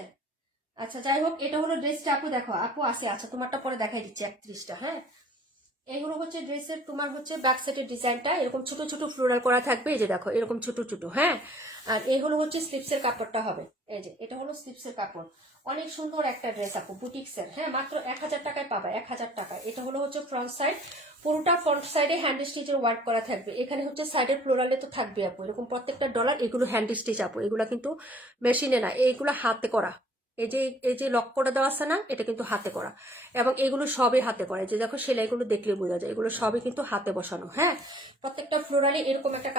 আচ্ছা যাই হোক, এটা হলো ড্রেসটা আপু। দেখো আপু আছে, আচ্ছা তোমারটা পরে দেখাই দিচ্ছি 31টা। হ্যাঁ, এইগুলো হচ্ছে ড্রেসের তোমার হচ্ছে ব্যাক সাইডের ডিজাইনটা, এরকম ছোট ছোট ফ্লোরাল করা থাকবে। এই যে দেখো এরকম ছোট ছোট। হ্যাঁ, আর এই হলো হচ্ছে স্লিপসের কাপড়টা হবে। এই যে এটা হলো স্লিপসের কাপড়। অনেক সুন্দর একটা ড্রেস আপু, বুটিক্সের। হ্যাঁ, মাত্র 1000 টাকায় পাবা, 1000 টাকা। এটা হলো হচ্ছে ফ্রন্ট সাইড, পুরোটা ফ্রন্ট সাইডে হ্যান্ড স্টিচের ওয়ার্ক করা থাকবে। এখানে হচ্ছে সাইডের ফ্লোরালে তো থাকবে আপু, এরকম প্রত্যেকটা ডলার। এগুলো হ্যান্ড স্টিচ আপু, এগুলো কিন্তু মেশিনে না, এইগুলো হাতে করা। এই যে লক করে দেওয়া আছে না, এটা কিন্তু হাতে করা, এবং এগুলো সবই হাতে করা। যে দেখো সেলাইগুলো দেখলে বোঝা যায়, এগুলো সবই কিন্তু হাতে বসানো। হ্যাঁ, প্রত্যেকটা ফ্লোরালে এরকম একটা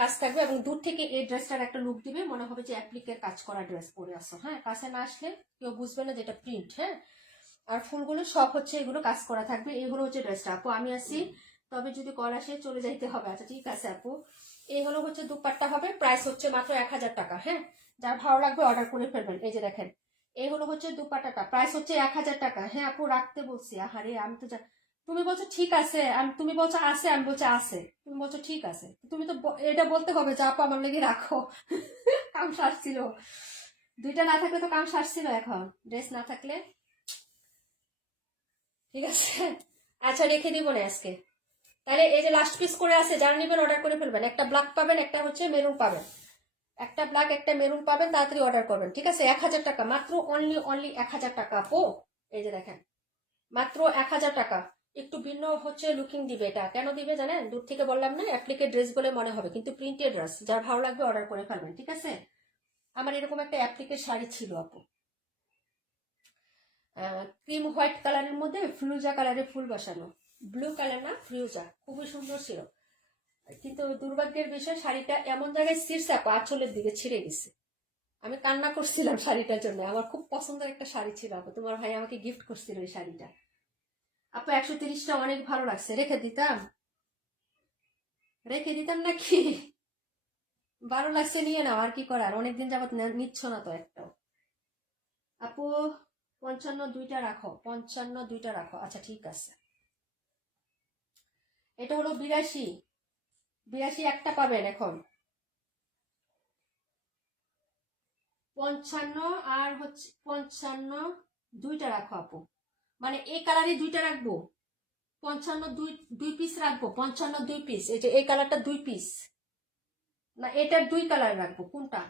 কাজ থাকবে, এবং দূর থেকে এই ড্রেসটার একটা লুক দিবে, মনে হবে যে অ্যাপ্লিকের কাজ করা ড্রেস পরে আসো। হ্যাঁ, কাছে না আসলে কেউ বুঝবে না যেটা প্রিন্ট। হ্যাঁ, আর ফুলগুলো সব হচ্ছে এগুলো কাজ করা থাকবে। এগুলো হচ্ছে ড্রেসটা আপু। আমি আছি তবে যদি কল আসে চলে যাইতে হবে। আচ্ছা ঠিক আছে আপু, এই হলো হচ্ছে দুপাট্টা হবে, প্রাইস হচ্ছে মাত্র 1000 টাকা। হ্যাঁ, যার ভালো লাগবে অর্ডার করে ফেলবেন। এই যে দেখেন, এই হলো হচ্ছে দুপাট্টাটা, প্রাইস হচ্ছে 1000 টাকা। হ্যাঁ আপু, রাখতে বলছি। আহারে আমি তো তুমি বলছো ঠিক আছে, তুমি বলছো আছে, আমি বলছি আছে, তুমি বলছো ঠিক আছে, তুমি তো এটা বলতে হবে যে আপু আমার লেগে রাখো। কাম সারছিল, দুইটা না থাকলে তো কাম সারছিল। এখন ড্রেস না থাকলে ঠিক আছে। আচ্ছা রেখে দিব না আজকে। তাহলে এই যে লাস্ট পিস করে আছে, যারা নেবেন অর্ডার করে ফেলবেন। একটা ব্ল্যাক পাবেন, একটা হচ্ছে মেরুন পাবেন, একটা ব্ল্যাক একটা মেরুন পাবেন, তাড়াতাড়ি অর্ডার করবেন। ঠিক আছে, 1000 টাকা মাত্র, অনলি 1000 টাকা আপু। এই যে দেখেন, মাত্র 1000 টাকা। একটু ভিন্ন হচ্ছে লুকিং দিবে। এটা কেন দিবে জানেন? দূর থেকে বললাম না, অ্যাপ্লিকের ড্রেস বলে মনে হবে, কিন্তু প্রিন্টেড ড্রেস। যার ভালো লাগবে অর্ডার করে ফেলবেন। ঠিক আছে, আমার এরকম একটা অ্যাপ্লিকের শাড়ি ছিল আপু, ক্রিম হোয়াইট কালারের মধ্যে ফ্লুজা কালারের ফুল বসানো, ব্লু কালার না ফ্লুজা, খুবই সুন্দর ছিল। কিন্তু দুর্ভাগ্যের বিষয়, শাড়িটা এমন জায়গায় ছিঁড়ছে আপু, আঁচলের দিকে ছিঁড়ে গেছে। আমি কান্না করছিলাম শাড়িটার জন্য। আমার খুব পছন্দের একটা শাড়ি ছিল আপু, তোমার ভাই আমাকে গিফট করছিল ওই শাড়িটা আপু। 130টা অনেক ভালো লাগছে, রেখে দিতাম, রেখে দিতাম নাকি? ভালো লাগছে নিয়ে নাও, আর কি করার, অনেকদিন যাবত নিচ্ছ না তো একটাও। আপু 55 দুইটা রাখো, 55 দুইটা রাখো। আচ্ছা ঠিক আছে, এটা হলো 82, 82 একটা পাবেন এখন। 55 আর হচ্ছে 55 দুইটা রাখো আপু, মানে এই কালারই দুইটা রাখবো। 55 দুই দুই পিস রাখবো, 55 দুই পিস। এই যে এই কালারটা 2 পিস, না এটার 2 কালার রাখবো, কোনটা?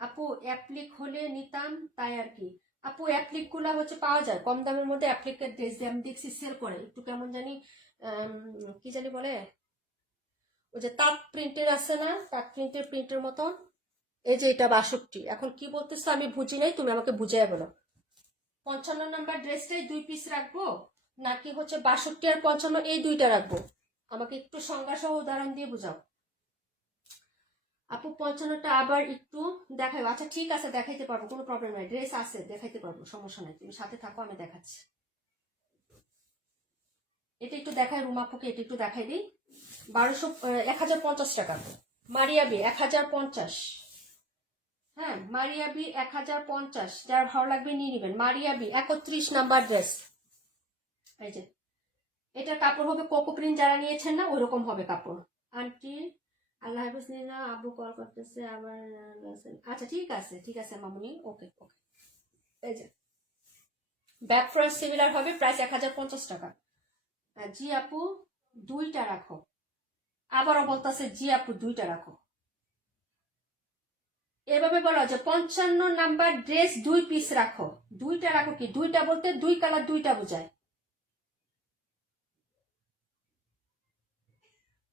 আপু অ্যাপ্লিক হলে নিতাম, তাই আর কি। আপু অ্যাপ্লিক গুলা হচ্ছে পাওয়া যায় কম দামের মধ্যে। অ্যাপ্লিকের ড্রেস দিয়ে আমি দেখছি সেল করে, একটু কেমন জানি কি জানি বলে, ওই যে তাঁত প্রিন্টের আছে না, তাঁত প্রিন্টের মতন। এই যে এটা 62, এখন কি বলতেছো আমি বুঝি নাই, তুমি আমাকে বুঝাই বলো। 55 নাম্বার ড্রেসটাই 2 পিস রাখবো, নাকি হচ্ছে 62 আর 55 এই দুইটা রাখবো? আমাকে একটু সংজ্ঞা সহ উদাহরণ দিয়ে বুঝাও আপু। 55টা আবার একটু দেখাই। আচ্ছা ঠিক আছে, দেখাইতে পারবো, কোনো প্রবলেম নাই, ড্রেস আছে, দেখাইতে পারবো, সমস্যা নাই, তুমি সাথে থাকো, আমি দেখাচ্ছি। এটা একটু দেখাই রুমা আপুকে, এটা একটু দেখাই দিই। 1050 টাকা। মারিয়াবি 1050। হ্যাঁ মারিয়াবি 1050, যার ভালো লাগবে নিয়ে নেবেন। Maria B 31 number dress. এই যে এটার কাপড় হবে কোকো প্রিন্ট, যারা নিয়েছেন না ওইরকম হবে কাপড়। আন্টি আল্লাহ হাফিজ নিনা, আবু কল করতেছে আবার। আচ্ছা ঠিক আছে, ঠিক আছে মামুনি, ওকে ওকে। এই যে ব্যাক ফ্রন্ট সিমিলার হবে, প্রাইস 1050 টাকা। জি আপু দুইটা রাখো, আবারও বলতেছে জি আপু দুইটা রাখো। এভাবে বলা যে 55 নাম্বার ড্রেস 2 পিস রাখো, দুইটা রাখো। কি দুইটা বলতে 2 কালার, দুইটা বোঝায়।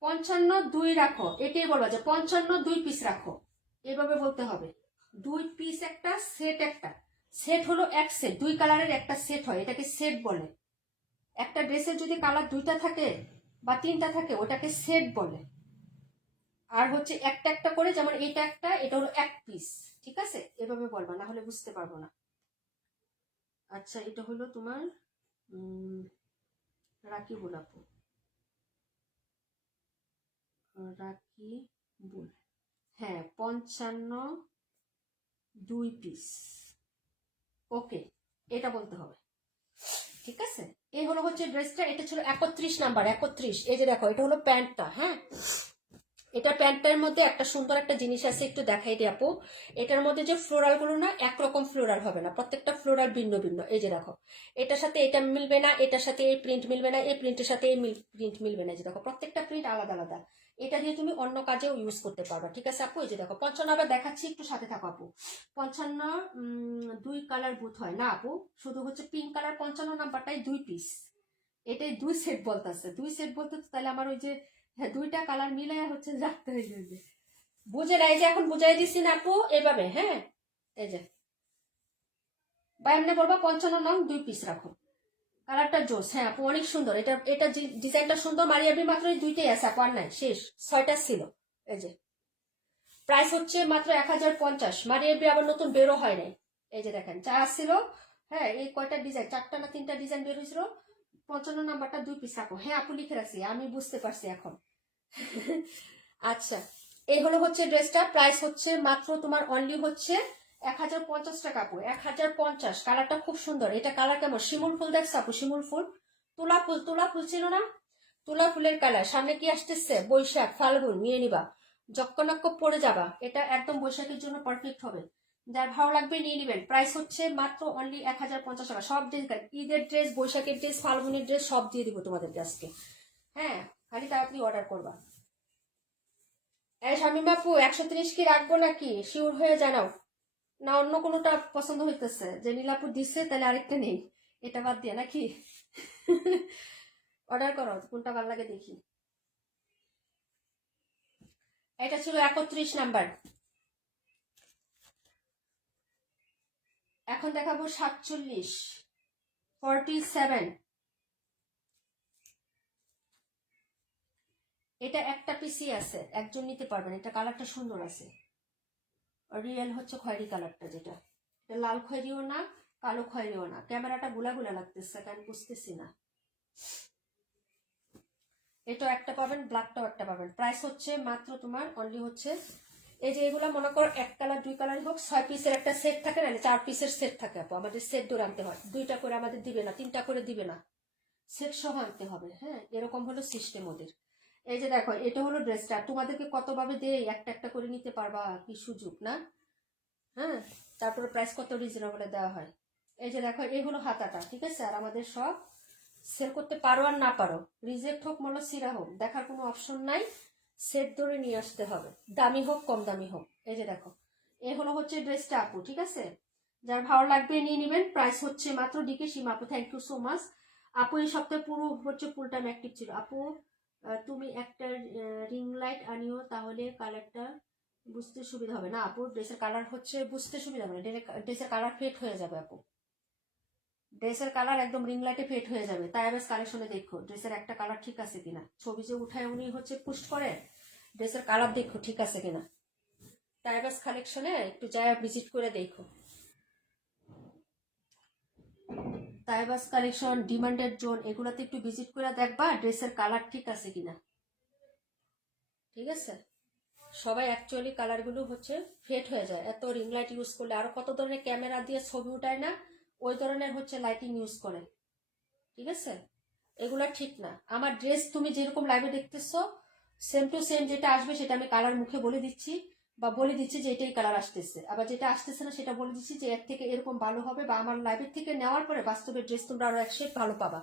55 2 রাখো, এটাই বলা যে 55 2 পিস রাখো, এভাবে বলতে হবে। 2 পিস একটা, সেট একটা। সেট হলো এক সেট, 2 কালারের একটা সেট হয়, এটাকে সেট বলে। একটা ড্রেসের যদি কালার 2টা থাকে বা 3টা থাকে, ওটাকে সেট বলে। আর হচ্ছে একটা একটা করে, যেমন এটা একটা, এটা হলো 1 পিস। ঠিক আছে, এভাবে বলবা, না হলে বুঝতে পারবো না। আচ্ছা এটা হলো তোমার রাখি গোলাপু, রাখি বুল, হ্যাঁ 55 2 পিস। ওকে, এটা বলতে হবে। ঠিক আছে, এই হলো হচ্ছে ড্রেসটা, এটা ছিল 31 নাম্বার, 31। এই যে দেখো, এটা হলো প্যান্টটা। হ্যাঁ, এটা প্যান্টের মধ্যে একটা সুন্দর একটা জিনিস আছে, একটু দেখাই দিই আপু। এটার মধ্যে যে ফ্লোরাল গুলো না, একরকম ফ্লোরাল হবে না, প্রত্যেকটা ফ্লোরাল ভিন্ন ভিন্ন। এই যে দেখো, এটার সাথে এটা মিলবে না, এটার সাথে এই প্রিন্ট মিলবে না, এই প্রিন্টের সাথে এই প্রিন্ট মিলবে না। এই যে দেখো, প্রত্যেকটা প্রিন্ট আলাদা আলাদা। এটা দিয়ে তুমি অন্য কাজেও ইউজ করতে পারবে। ঠিক আছে আপু, এই যে দেখো 55 আবার দেখাচ্ছি, একটু সাথে থাকো আপু। 55 2 কালার বুথ হয় না আপু, শুধু হচ্ছে পিঙ্ক কালার 55 নাম্বারটাই 2 পিস। এটাই 2 সেট বলতেছে, 2 সেট বলতে তাহলে আমার ওই যে, হ্যাঁ 2টা কালার মিলাই হচ্ছে রাখতে হয়ে যাবে। বুঝে না, এই যে এখন বুঝাই দিচ্ছি না আপু, এভাবে। হ্যাঁ এই যে বা এমনি বলবো 55 নং 2 পিস রাখো। কালারটা জোস, হ্যাঁ আপু অনেক সুন্দর। এটা এটা ডিজাইনটা সুন্দর। মারিয়াবি মাত্র এই 2টাই আছে আপু, আর নাই, শেষ। 6টা ছিল। এই যে প্রাইস হচ্ছে মাত্র 1050। মারিয়াবি আবার নতুন বেরো হয় নাই। এই যে দেখেন, যা ছিল, হ্যাঁ এই কয়টা ডিজাইন, 4টা না 3টা ডিজাইন বের হয়েছিল, 55 নাম্বারটা 2 পিস আপু। হ্যাঁ আপু লিখে রাখছি, আমি বুঝতে পারছি এখন। আচ্ছা, এই হলো হচ্ছে ড্রেসটা। প্রাইস হচ্ছে মাত্র তোমার অনলি হচ্ছে 1050 টাকা আপু, 1050। কালারটা খুব সুন্দর। এটা কালার কেমন? শিমুল ফুল দেখছো আপু? শিমুল ফুল, তুলা ফুল ছিল না? তুলা ফুলের কালার। সামনে কি আসতেছে? বৈশাখ, ফাল্গুন, নিয়ে নিবা, জক্কনক্ক পরে যাবা। এটা একদম বৈশাখের জন্য পারফেক্ট হবে। যার ভালো লাগবে নিয়ে নিবেন। প্রাইস হচ্ছে মাত্র অনলি 1050 টাকা। সব ড্রেস, ঈদের ড্রেস, বৈশাখের ড্রেস, ফাল্গুনের ড্রেস সব দিয়ে দিব তোমাদেরকে আজকে। হ্যাঁ, খালি তাড়াতাড়ি অর্ডার করবা। এই শামিম আপু 130 কি রাখবো নাকি? শিওর হয়ে জানাও। না অন্য কোনোটা পছন্দ হইতেছে? যে নীলাপুর দিচ্ছে তাহলে আরেকটা নেই, এটা বাদ দিয়ে নাকি? অর্ডার করো, কোনটা ভালো লাগে দেখি। এটা ছিল 31 নাম্বার, এখন দেখাবো 47, 47। এটা একটা পিসি আছে, একজন নিতে পারবেন। এটা কালারটা সুন্দর আছে, রিয়েল হচ্ছে খয়েরি কালারটা, যেটা এটা লাল খয়েরিও না, কালো খয়েরিও না। ক্যামেরাটা গুলা গুলা লাগতেছে, আমি বুঝতেছি না। এটা একটা পাবেন, ব্ল্যাকটাও একটা পাবেন। প্রাইস হচ্ছে মাত্র তোমার অনলি হচ্ছে, এই যে এগুলো মনে করো 1 কালার 2 কালারই হোক, 6 পিসের একটা সেট থাকে না, 4 পিসের সেট থাকে আপু। আমাদের সেট ধরে আনতে হয়, 2টা করে আমাদের দিবে না, 3টা করে দিবে না, সেট সহ আনতে হবে। হ্যাঁ, এরকম হলো সিস্টেম ওদের। এই যে দেখো, এটা হলো ড্রেসটা। তোমাদেরকে কতভাবে দেই, একটা একটা করে নিতে পারবা, কি সুযোগ না? হ্যাঁ, তারপরে প্রাইস কত রিজনেবলে দেওয়া হয়। এই যে দেখো, এই হলো হাতাটা, ঠিক আছে? আর আমাদের সব সেল করতে পারো আর না পারো, রিজেক্ট হোক মনে সিরা হোক, দেখার কোনো অপশন নাই। সেট ধরে নিয়ে আসতে হবে, দামি হোক কম দামি হোক। এই যে দেখো, এই হলো হচ্ছে ড্রেসটা আপু, ঠিক আছে? যার ভালো লাগবে নিয়ে নেবেন। প্রাইস হচ্ছে মাত্র ডিকে সীমা আপু, থ্যাংক ইউ সো মাচ আপু। এই সপ্তাহে পুরো হচ্ছে ফুল টাইম অ্যাক্টিভ ছিল আপু। তুমি একটা রিং লাইট আনিও, তাহলে কালারটা বুঝতে সুবিধা হবে। না আপু, ড্রেসের কালার হচ্ছে বুঝতে সুবিধা হবে না, ড্রেসের কালার ফেড হয়ে যাবে আপু। ড্রেসের কালার একদম রিং লাইটে ফেড হয়ে যাবে। তাই আবার কালেকশনে দেখো ড্রেসের একটা কালার ঠিক আছে কিনা। ছবি যে উঠায় উনি হচ্ছে পোস্ট করে, ড্রেসের কালার দেখো ঠিক আছে কিনা। টাইবাস কালেকশনে একটু যায় ভিজিট করে দেখো। টাইবাস কালেকশন, ডিমান্ডেড জোন, এগুলাতে একটু ভিজিট করে দেখবা ড্রেসের কালার ঠিক আছে কিনা। ঠিক আছে? সবাই অ্যাকচুয়ালি কালারগুলো হচ্ছে ফেড হয়ে যায় এত রিং লাইট ইউজ করলে। আরো কত ধরনের ক্যামেরা দিয়ে ছবি উঠায় না, ওই ধরনের হচ্ছে লাইটিং ইউজ করে। ঠিক আছে? এগুলা ঠিক না। আমার ড্রেস তুমি যেরকম লাইভে দেখতেছো, সেম টু সেম যেটা আসবে সেটা আমি কালার মুখে বলে দিচ্ছি, বা বলে দিচ্ছি যে এটাই কালার আসতেছে। আবার যেটা আসতেছে না সেটা বলে দিচ্ছি যে এর থেকে এরকম ভালো হবে, বা আমার লাইভের থেকে নেওয়ার পরে বাস্তবের ড্রেস তোমরা আরো 1 শেড ভালো পাবা।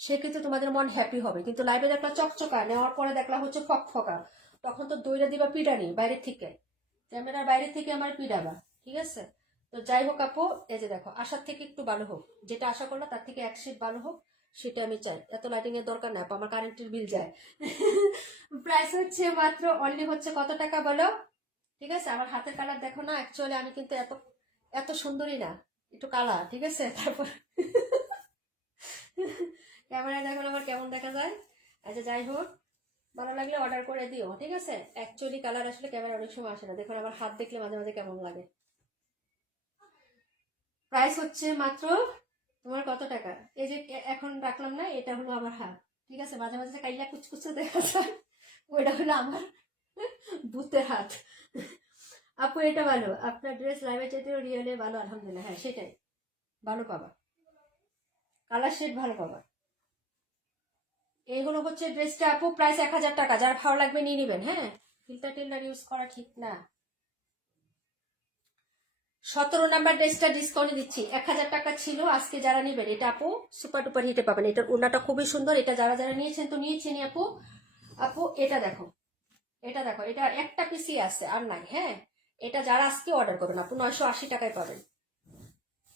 সেক্ষেত্রে তোমাদের মন হ্যাপি হবে। কিন্তু লাইভে দেখলা চকচকা, নেওয়ার পরে দেখলা হচ্ছে ফকফকা, তখন তো দইরা দিবা পিডানি বাইরের থেকে, ক্যামেরার বাইরে থেকে আমার পিডাবা। ঠিক আছে? তো যাই হোক আপু, এই যে দেখো, আশার থেকে একটু ভালো হোক, যেটা আশা করলো তার থেকে 1 শেড ভালো হোক, সেটা আমি চাই। এত লাইটিং এর দরকার না, আমার কারেন্টের বিল যায়। প্রাইস হচ্ছে মাত্র অনলি হচ্ছে কত টাকা বলো? ঠিক আছে? আমার হাতের কালার দেখো না, অ্যাকচুয়ালি আমি কিন্তু এত এত সুন্দরী না, একটু কালা। ঠিক আছে? তারপর ক্যামেরায় দেখো আমার কেমন দেখা যায়। আচ্ছা যাই হোক, ভালো লাগলে অর্ডার করে দিও। ঠিক আছে? অ্যাকচুয়ালি কালার আসলে ক্যামেরা অনেক সময় আসে না। দেখুন আমার হাত দেখলে মাঝে মাঝে কেমন লাগে। প্রাইস হচ্ছে মাত্র তোমার কত টাকা? এই যে এখন রাখলাম না, এটা হলো আমার হাত। ঠিক আছে? মাঝে মাঝে কাইলা কুচকুচে দেখা যায়, ওইটা হলো আমার ভূতের হাত। আপু এটা ভালো, আপনার ড্রেস লাইভে চাইতেও রিয়েলে ভালো, আলহামদুলিল্লাহ। হ্যাঁ সেটাই, ভালো পাবা, কালার শেড ভালো পাবা। এই হলো হচ্ছে ড্রেসটা আপু, প্রাইস 1000 টাকা। যার ভালো লাগবে নিয়ে নেবেন। হ্যাঁ, ফিল্টার টিল্টার ইউজ করা ঠিক না। 17 নাম্বার ড্রেসটা ডিসকাউন্টে দিচ্ছি, 1000 টাকা ছিল। আজকে যারা নেবেন এটা আপু সুপার ডুপার হিটে পাবেন। এটার ওড়নাটা খুবই সুন্দর। এটা যারা যারা নিয়েছেন তো নিয়েছেন আপু। আপু এটা দেখো, এটা দেখো, এটা একটা পিসি আছে আর নাই। হ্যাঁ, এটা যারা আজকে অর্ডার করবেন আপু 980 টাকায় পাবেন।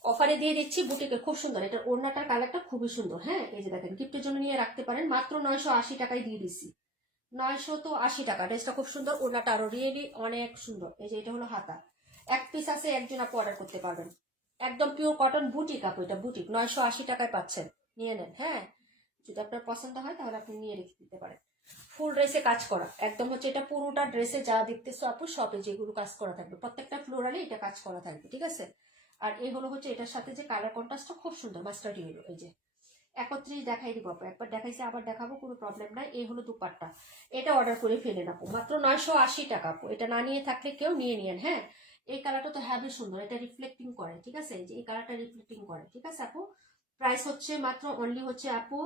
অফারে দিয়ে দিচ্ছি, বুটিকে, খুব সুন্দর। এটার ওড়নাটার কালারটা খুবই সুন্দর। হ্যাঁ, এই যে দেখেন, গিফটের জন্য নিয়ে রাখতে পারেন। মাত্র 980 টাকায় দিয়ে দিচ্ছি। 980 টাকা। ড্রেসটা খুব সুন্দর, ওড়নাটা আরো রিয়েলি অনেক সুন্দর। এই যে এটা হলো হাতা, 1 পিস আছে, একজন আপু অর্ডার করতে পারবেন। একদম পিওর কটন বুটিক আপু, এটা বুটিক, 980 টাকায় পাচ্ছেন। নিয়ে নেন। হ্যাঁ, যদি আপনার পছন্দ হয় তাহলে আপনি নিয়ে রেখে দিতে পারেন। ফুল ড্রেসে কাজ করা একদম হচ্ছে, এটা পুরোটা ড্রেসে যা দেখতেছো আপু সবে যেগুলো কাজ করা থাকবে, প্রত্যেকটা ফ্লোরালে এটা কাজ করা থাকবে। ঠিক আছে? আর এই হলো হচ্ছে এটার সাথে যে কালার কন্ট্রাস্টটা খুব সুন্দর, মাস্টার্ড ইয়েলো। এই যে 31 দেখাই দিব আপু, একবার দেখাইছি আবার দেখাবো, কোনো প্রবলেম নাই। এই হলো দুপাট্টা, এটা অর্ডার করে ফেলেন আপু, মাত্র 980 টাকা আপু। এটা না নিয়ে থাকলে কেউ নিয়ে নিয়েন। হ্যাঁ, এই কালারটা তো হ্যাভি সুন্দর, এটা রিফ্লেক্টিং করে, ঠিক আছে, এই যে এই কালারটা রিফ্লেক্টিং করে, ঠিক আছে আপু। প্রাইস হচ্ছে মাত্র অনলি হচ্ছে আপু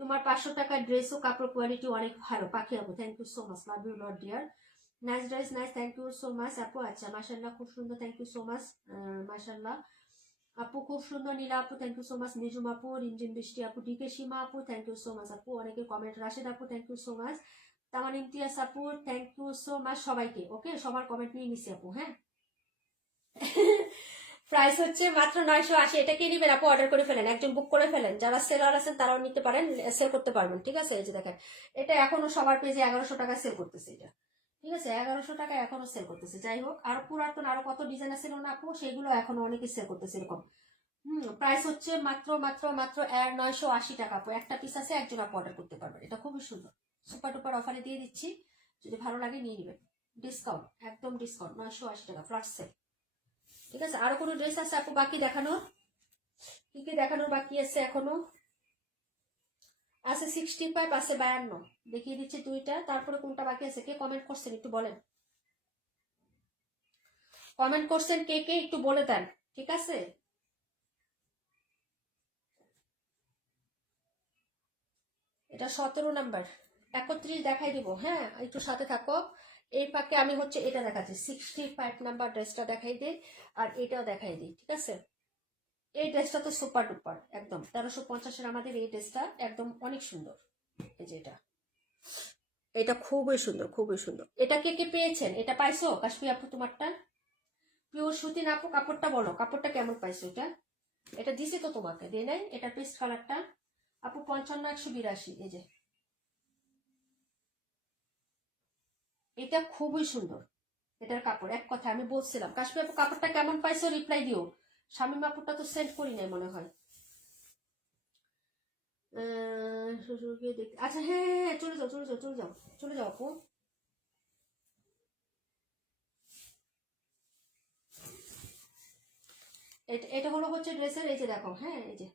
তোমার 500 টাকা। ড্রেসও কাপড় কোয়ালিটি অনেক ভালো। পাখি আপু, thank you so much, love you lot dear. Nice dress, nice, thank you so much আপু। আচ্ছা, মাশাল্লাহ, খুব সুন্দর, থ্যাংক ইউ সো মাচ, মাশাল্লাহ আপু, খুব সুন্দর। নীলা আপু, thank you so much. Nijum আপু, রিমঝিম বৃষ্টি আপু, ডিকে সীমা আপু, থ্যাংক ইউ সো মাচ আপু, অনেকের কমেন্ট। রাশেদ আপু, থ্যাংক ইউ সো মাচ। তামান ইমতিয়াজ আপু, থ্যাংক ইউ সো মাচ সবাইকে। ওকে, সবার কমেন্ট নিয়ে নিছি আপু। হ্যাঁ, প্রাইস হচ্ছে মাত্র 980। এটা কে নিবেন আপু, অর্ডার করে ফেলেন, একজন বুক করে ফেলেন। যারা সেলার আছেন তারাও নিতে পারেন, সেল করতে পারবেন, ঠিক আছে। এই যে দেখেন, এটা এখনো সবার পেজে 1100 টাকা সেল করতেছে এটা, ঠিক আছে, 1100 টাকা এখনো সেল করতেছে। যাই হোক, আর পুরাতন আরো কত ডিজাইন আছে না আপু, সেগুলো এখনো অনেকে সেল করতেছে এরকম। প্রাইস হচ্ছে মাত্র মাত্র মাত্র 980 টাকা আপু। একটা পিস আছে, একজন আপু অর্ডার করতে পারবেন। এটা খুবই সুন্দর, সুপার টুপার অফারে দিয়ে দিচ্ছি, যদি ভালো লাগে নিয়ে নেবেন। ডিসকাউন্ট, একদম ডিসকাউন্ট, 980 টাকা ফ্ল্যাট সেল, ঠিক আছে। আরো কোনো ড্রেস আছে আপু বাকি দেখানোর? কি কি দেখানোর বাকি আছে এখনো? আছে 65, আছে 52, দেখিয়ে দিচ্ছি দুইটা। তারপরে কোনটা বাকি আছে, কে কমেন্ট করছেন একটু বলেন, কমেন্ট করছেন কে কে একটু বলে দেন, ঠিক আছে। এটা 17 নাম্বার, 31 দেখাই দিব। হ্যাঁ, একটু সাথে থাকো। এই পাকে আমি হচ্ছে এটা দেখাচ্ছি, 65 নাম্বার ড্রেসটা দেখাই দিই, আর এটাও দেখাই দিই, ঠিক আছে। এই ড্রেসটা তো সুপার ডুপার, একদম 1350-এর আমাদের এই ড্রেসটা একদম অনেক সুন্দর। এই যে এটা খুবই সুন্দর, খুবই সুন্দর। এটা কে কে পেয়েছেন, এটা পাইছো কাশ্মীর আপু তোমারটা? পিওর সুতি না আপু, কাপড়টা বলো, কাপড়টা কেমন পাইছো? এটা দিছি তো তোমাকে, দিয়ে নাই? এটা পেস্ট কালারটা আপু 55-182। এই যে এটা খুবই সুন্দর, এটার কাপড় এক কথা আমি বলছিলাম। কাশ্মীর আপু কাপড়টা কেমন পাইছো রিপ্লাই দিও। শামীম আপুরটা তো সেন্ড করি নাই মনে হয়। শ্বশুরকে দেখতে, আচ্ছা হ্যাঁ হ্যাঁ হ্যাঁ, চলে যাও চলে যাও চলে যাও চলে যাও আপু। এটা হলো হচ্ছে ড্রেসের, এই যে দেখো, হ্যাঁ এই যে,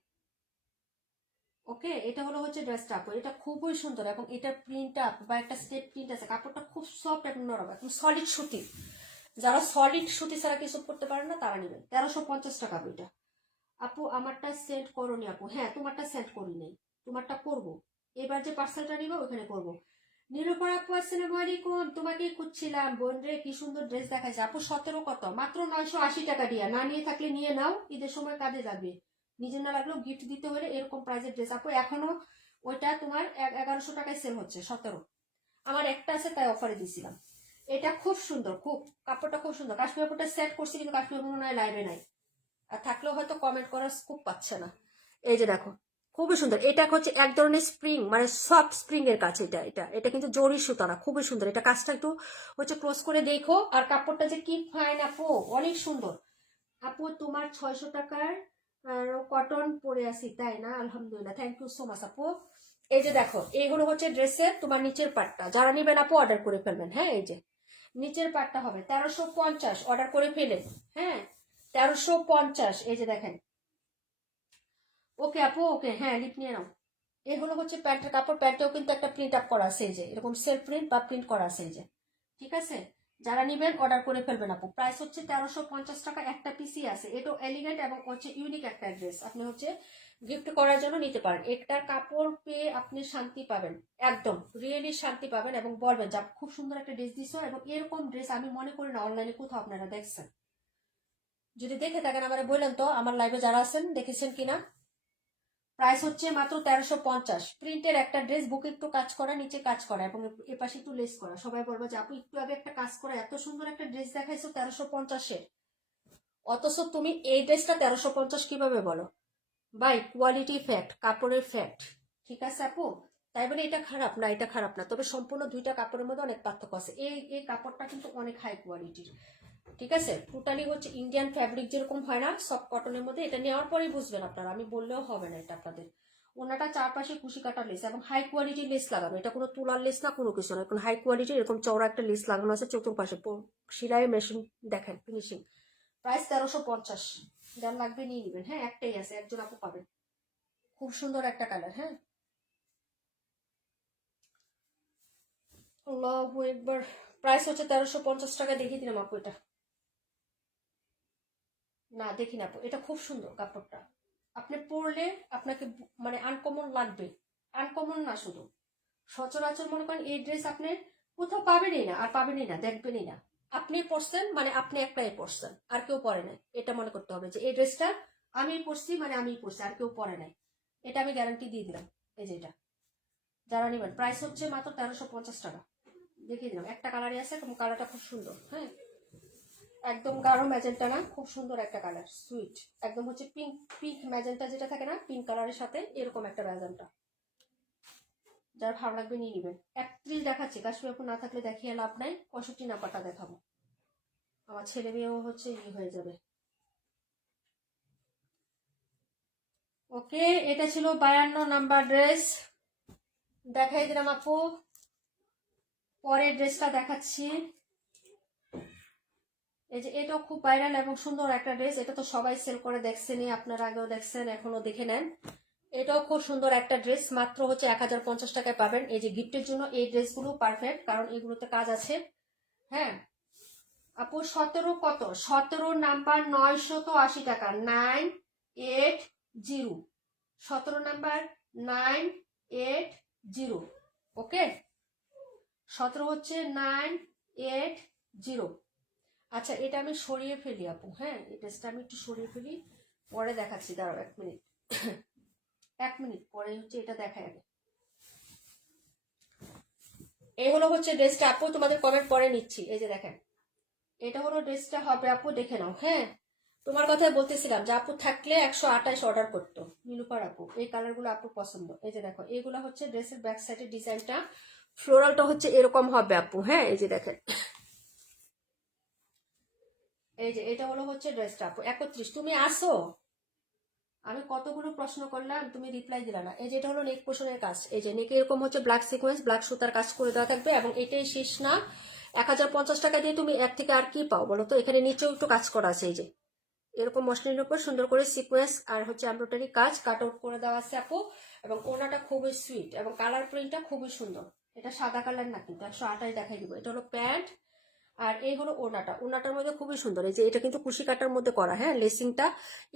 ওকে, এটা হলো হচ্ছে ড্রেসটা আপু। এটা খুবই সুন্দর, এবং এটার প্রিন্ট আপ বা একটা স্টেপ প্রিন্ট আছে, কাপড়টা খুব সফট এবং নরম, একদম সলিড সুতি। যারা সলিড সুতি ছাড়া কিছু করতে পারেন না তারা নেবেন। 1350 টাকা বইটা আপু। আমারটা সেন্ড করোনি আপু? হ্যাঁ, তোমারটা সেন্ড করি নাই, তোমারটা করবো এবার, যে পার্সেলটা নিবো ওখানে করবো। নিরুপর আপু, আসসালামু আলাইকুম, তোমাকেই খুঁজছিলাম বোন রে, কি সুন্দর ড্রেস দেখাইছে আপু। 17 কত, মাত্র 980 টাকা দিয়া। না নিয়ে থাকলে নিয়ে নাও, ঈদের সময় কাজে লাগবে, নিজের না লাগলেও গিফট দিতে হলে এরকম প্রাইজের ড্রেস আপু। এখনো ওইটা তোমার 1100 টাকায় সেল হচ্ছে, 17। আমার একটা আছে তাই অফারে দিছিলাম। এটা খুব সুন্দর, খুব কাপড়টা খুব সুন্দর। কাশ্মীর কাপড়টা সেট করছি, কিন্তু কাশ্মীর মনে হয় লাইভে নাই, আর থাকলেও হয়তো কমেন্ট করার স্কোপ পাচ্ছে না। এই যে দেখো, খুবই সুন্দর। এটা হচ্ছে এক ধরনের স্প্রিং, মানে সফট স্প্রিং এর কাছে। এটা এটা এটা কিন্তু জরি সুতা না, খুবই সুন্দর। এটা কাজটা একটু হচ্ছে ক্লোজ করে দেখো, আর কাপড়টা যে কি ফাইন আপু, অনেক সুন্দর আপু। তোমার 600 টাকার কটন পরে আসি, তাই না? আলহামদুলিল্লাহ, থ্যাংক ইউ সো মাচ আপু। এই যে দেখো, এই হলো হচ্ছে ড্রেসের তোমার নিচের পাটটা, যারা নিবেন আপু অর্ডার করে ফেলবেন। হ্যাঁ, এই যে নিচের পাটটা হবে 1350, অর্ডার করে ফেলেন। হ্যাঁ, 1350, এই যে দেখেন। ওকে আপু, ওকে, হ্যাঁ লিপ নিয়ে নাও। এই হলো হচ্ছে প্যান্টের কাপড়, প্যান্টেও কিন্তু একটা প্রিন্ট আপ করা আছে, এই যে এরকম সেলফ প্রিন্ট বা প্রিন্ট করা আছে, এই যে, ঠিক আছে। যারা নিবেন অর্ডার করে ফেলবেন আপু। প্রাইস হচ্ছে 1350 টাকা, একটা পিসি আছে। এটাও এলিগেন্ট এবং হচ্ছে ইউনিক একটা ড্রেস, আপনি হচ্ছে গিফট করার জন্য নিতে পারেন। একটার কাপড় পেয়ে আপনি শান্তি পাবেন, একদম রিয়েলি শান্তি পাবেন, এবং বলবেন যে খুব সুন্দর একটা ড্রেস দিছো। এবং এরকম ড্রেস আমি মনে করি না অনলাইনে কোথাও আপনারা দেখছেন। যদি দেখে থাকেন আমার বললেন তো, আমার লাইভে যারা আছেন দেখেছেন কিনা। প্রাইস হচ্ছে মাত্র 1350। প্রিন্টের একটা ড্রেস, বুকে একটু কাজ করা, নিচে কাজ করা, এবং এপাশে একটু লেস করা। সবাই বলবো যে আপু একটু আগে একটা কাজ করা, এত সুন্দর একটা ড্রেস দেখাইছো 1350-এর, অথচ তুমি এই ড্রেসটা 1350 কিভাবে বলো? বাই কোয়ালিটি ফ্যাক্ট, কাপড়ের ফ্যাক্ট, ঠিক আছে আপু। তাই বলে এটা খারাপ না, এটা খারাপ না, তবে সম্পূর্ণ দুইটা কাপড়ের মধ্যে অনেক পার্থক্য আছে। এই এই কাপড়টা কিন্তু অনেক হাই কোয়ালিটির, ঠিক আছে। টোটালি হচ্ছে ইন্ডিয়ান ফ্যাব্রিক যেরকম হয় না, সফট কটনের মধ্যে। এটা নেওয়ার পরেই বুঝবেন আপনারা, আমি বললেও হবে না এটা আপনাদের। ওনাটা চারপাশে কুশি কাটা লেস, এবং হাই কোয়ালিটির লেস লাগানো, এটা কোনো তুলার লেস না, কোনো কিছু না, এখন হাই কোয়ালিটির এরকম চওড়া একটা লেস লাগানো আছে চতুর্পাশে। সেলাই মেশিন দেখেন, ফিনিশিং। প্রাইস 1350, যার লাগবে নিয়ে নেবেন। হ্যাঁ, একটাই আছে, একজন আপু পাবেন। খুব সুন্দর একটা কালার। হ্যাঁ, আল্লাহু একবার। প্রাইস হচ্ছে 1350 টাকা। দেখিয়ে দিলাম আপু এটা। না দেখি না আপু, এটা খুব সুন্দর কাপড়টা। আপনি পরলে আপনাকে মানে আনকমন লাগবে। আনকমন না শুধু, সচরাচর মনে করেন এই ড্রেস আপনি কোথাও পাবেনই না, আর পাবেনই না, দেখবেনই না। আপনি পরছেন মানে আপনি একটাই পরছেন, আর কেউ পরে নাই। এটা মনে করতে হবে যে এই ড্রেসটা আমি পরছি মানে আমি পরছি, আর কেউ পরে নাই। এটা আমি গ্যারান্টি দিয়ে দিলাম। এই যে এটা যারা নেবেন, প্রাইস হচ্ছে মাত্র 1350 টাকা। দেখিয়ে দিলাম, একটা কালারই আছে এবং কালারটা খুব সুন্দর। হ্যাঁ, একদম গাঢ় ম্যাজেন্টা না, খুব সুন্দর একটা কালার, সুইট একদম হচ্ছে পিঙ্ক। পিঙ্ক ম্যাজেন্টা যেটা থাকে না, পিঙ্ক কালারের সাথে এরকম একটা ম্যাজেন্টা। যার ভালো লাগবে নিয়ে নেবেন। 31 দেখাচ্ছি, কাশ্মীর আপু না থাকলে দেখিয়ে লাভ নাই, 65 নাম্বারটা দেখাবো। আমার ছেলে মেয়েও হচ্ছে হয়ে যাবে। ওকে, এটা ছিল 52 নাম্বার ড্রেস। দেখাই দিলাম আপু। পরের ড্রেসটা দেখাচ্ছি। এই যে এটাও খুব ভাইরাল এবং সুন্দর একটা ড্রেস। এটা তো সবাই সেল করে, দেখছেনই আপনারা, আগেও দেখছেন, এখনো দেখে নেন। এটাও খুব সুন্দর একটা ড্রেস, মাত্র হচ্ছে 1050 টাকায় পাবেন। এই যে গিফটের জন্য এই ড্রেসগুলো পারফেক্ট, কারণ এগুলোতে কাজ আছে। হ্যাঁ আপু, 17 কত, 17 নাম্বার 980 টাকা, 980। 17 নাম্বার 980। ওকে, 17 হচ্ছে 980। আচ্ছা, এটা আমি সরিয়ে ফেলি আপু। হ্যাঁ, এই ড্রেসটা আমি একটু সরিয়ে ফেলি, পরে দেখাচ্ছি। দাঁড়াও 1 মিনিট। 1 মিনিট পরে হচ্ছে এটা দেখাই আগে। এই হলো হচ্ছে ড্রেসটা আপু, তোমাদের কমেন্ট পরে নিচ্ছি। এই যে দেখেন, এটা হলো ড্রেসটা হবে আপু, দেখে নাও। হ্যাঁ, তোমার কথাই বলতেছিলাম যে আপু থাকলে 128 অর্ডার করতো। নীলুফার আপু, এই কালারগুলো আপু পছন্দ। এই যে দেখো, এইগুলো হচ্ছে ড্রেসের ব্যাক সাইডের ডিজাইনটা। ফ্লোরালটা হচ্ছে এরকম হবে আপু। হ্যাঁ, এই যে দেখেন, এই যে এটা হলো হচ্ছে ড্রেসটা আপু। 31, তুমি আসো। আমি কতগুলো প্রশ্ন করলাম, তুমি রিপ্লাই দিলা না। এই যে এটা হলো নেক পোর্শনের কাজ। এই যে নেকে এরকম হচ্ছে ব্ল্যাক সিকোয়েন্স, ব্ল্যাক সুতার কাজ করে দেওয়া থাকবে, এবং এটাই শেষ না। 1050 টাকা দিয়ে তুমি এর থেকে আর কি পাও বলো তো? এখানে নিচেও একটু কাজ করা আছে। এই যে এরকম মসলিনের উপর সুন্দর করে সিকোয়েন্স আর হচ্ছে এমব্রয়ডারি কাজ কাট আউট করে দেওয়া আছে আপু। এবং ওনাটা খুবই সুইট এবং কালার প্রিন্টটা খুবই সুন্দর। এটা সাদা কালার না কিন্তু, 128 দেখাই দিব। এটা হলো প্যান্ট, আর এই হলো ওনাটা। ওনাটার মধ্যে খুবই সুন্দর। এই যে এটা কিন্তু কুশি কাটার মধ্যে করা। হ্যাঁ, লেসিংটা